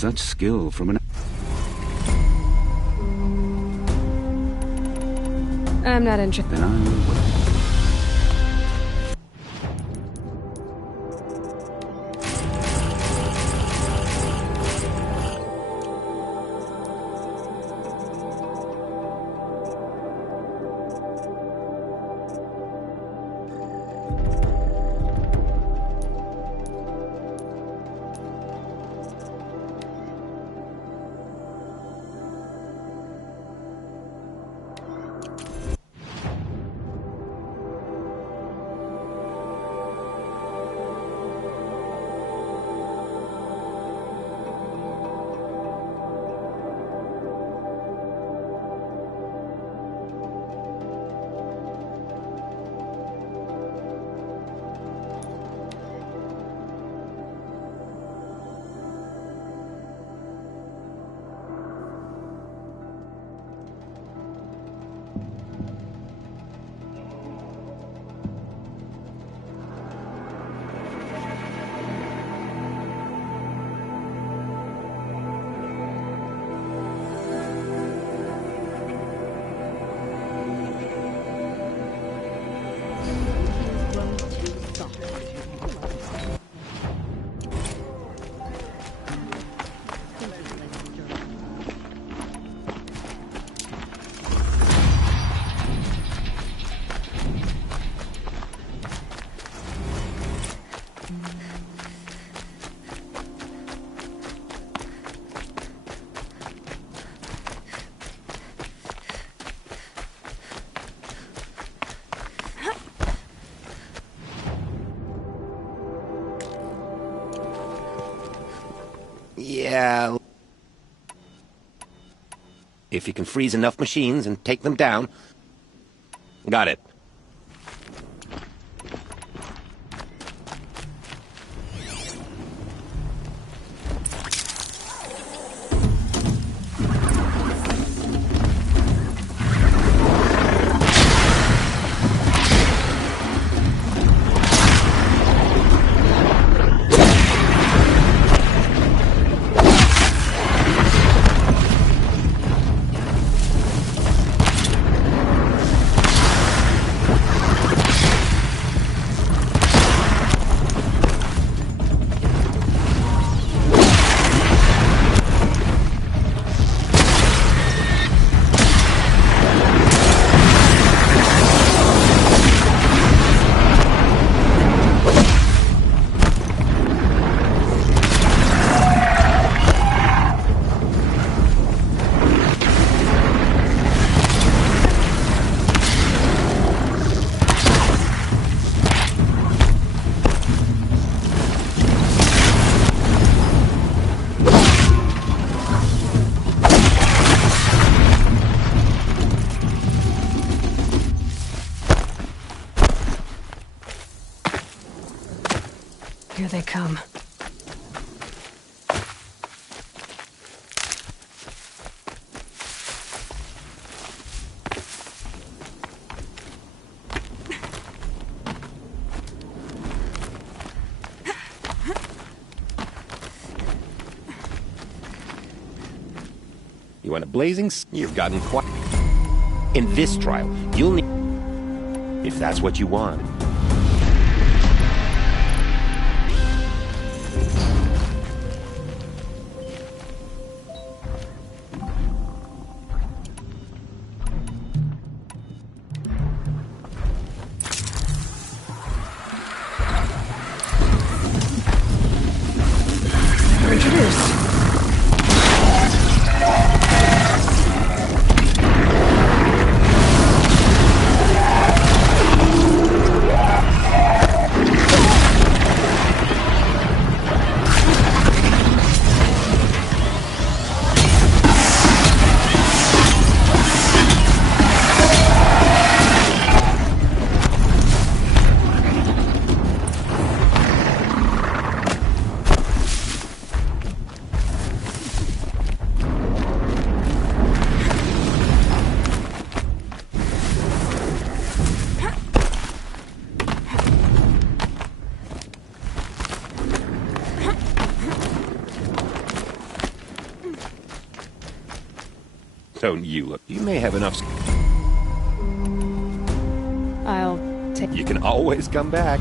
such skill from an... I'm not interested. Then I will. Yeah. If you can freeze enough machines and take them down. Got it. Here they come. You want a blazing? You've gotten quite... In this trial, you'll need... If that's what you want. Introduced. Don't you look. You may have enough. I'll take... You can always come back.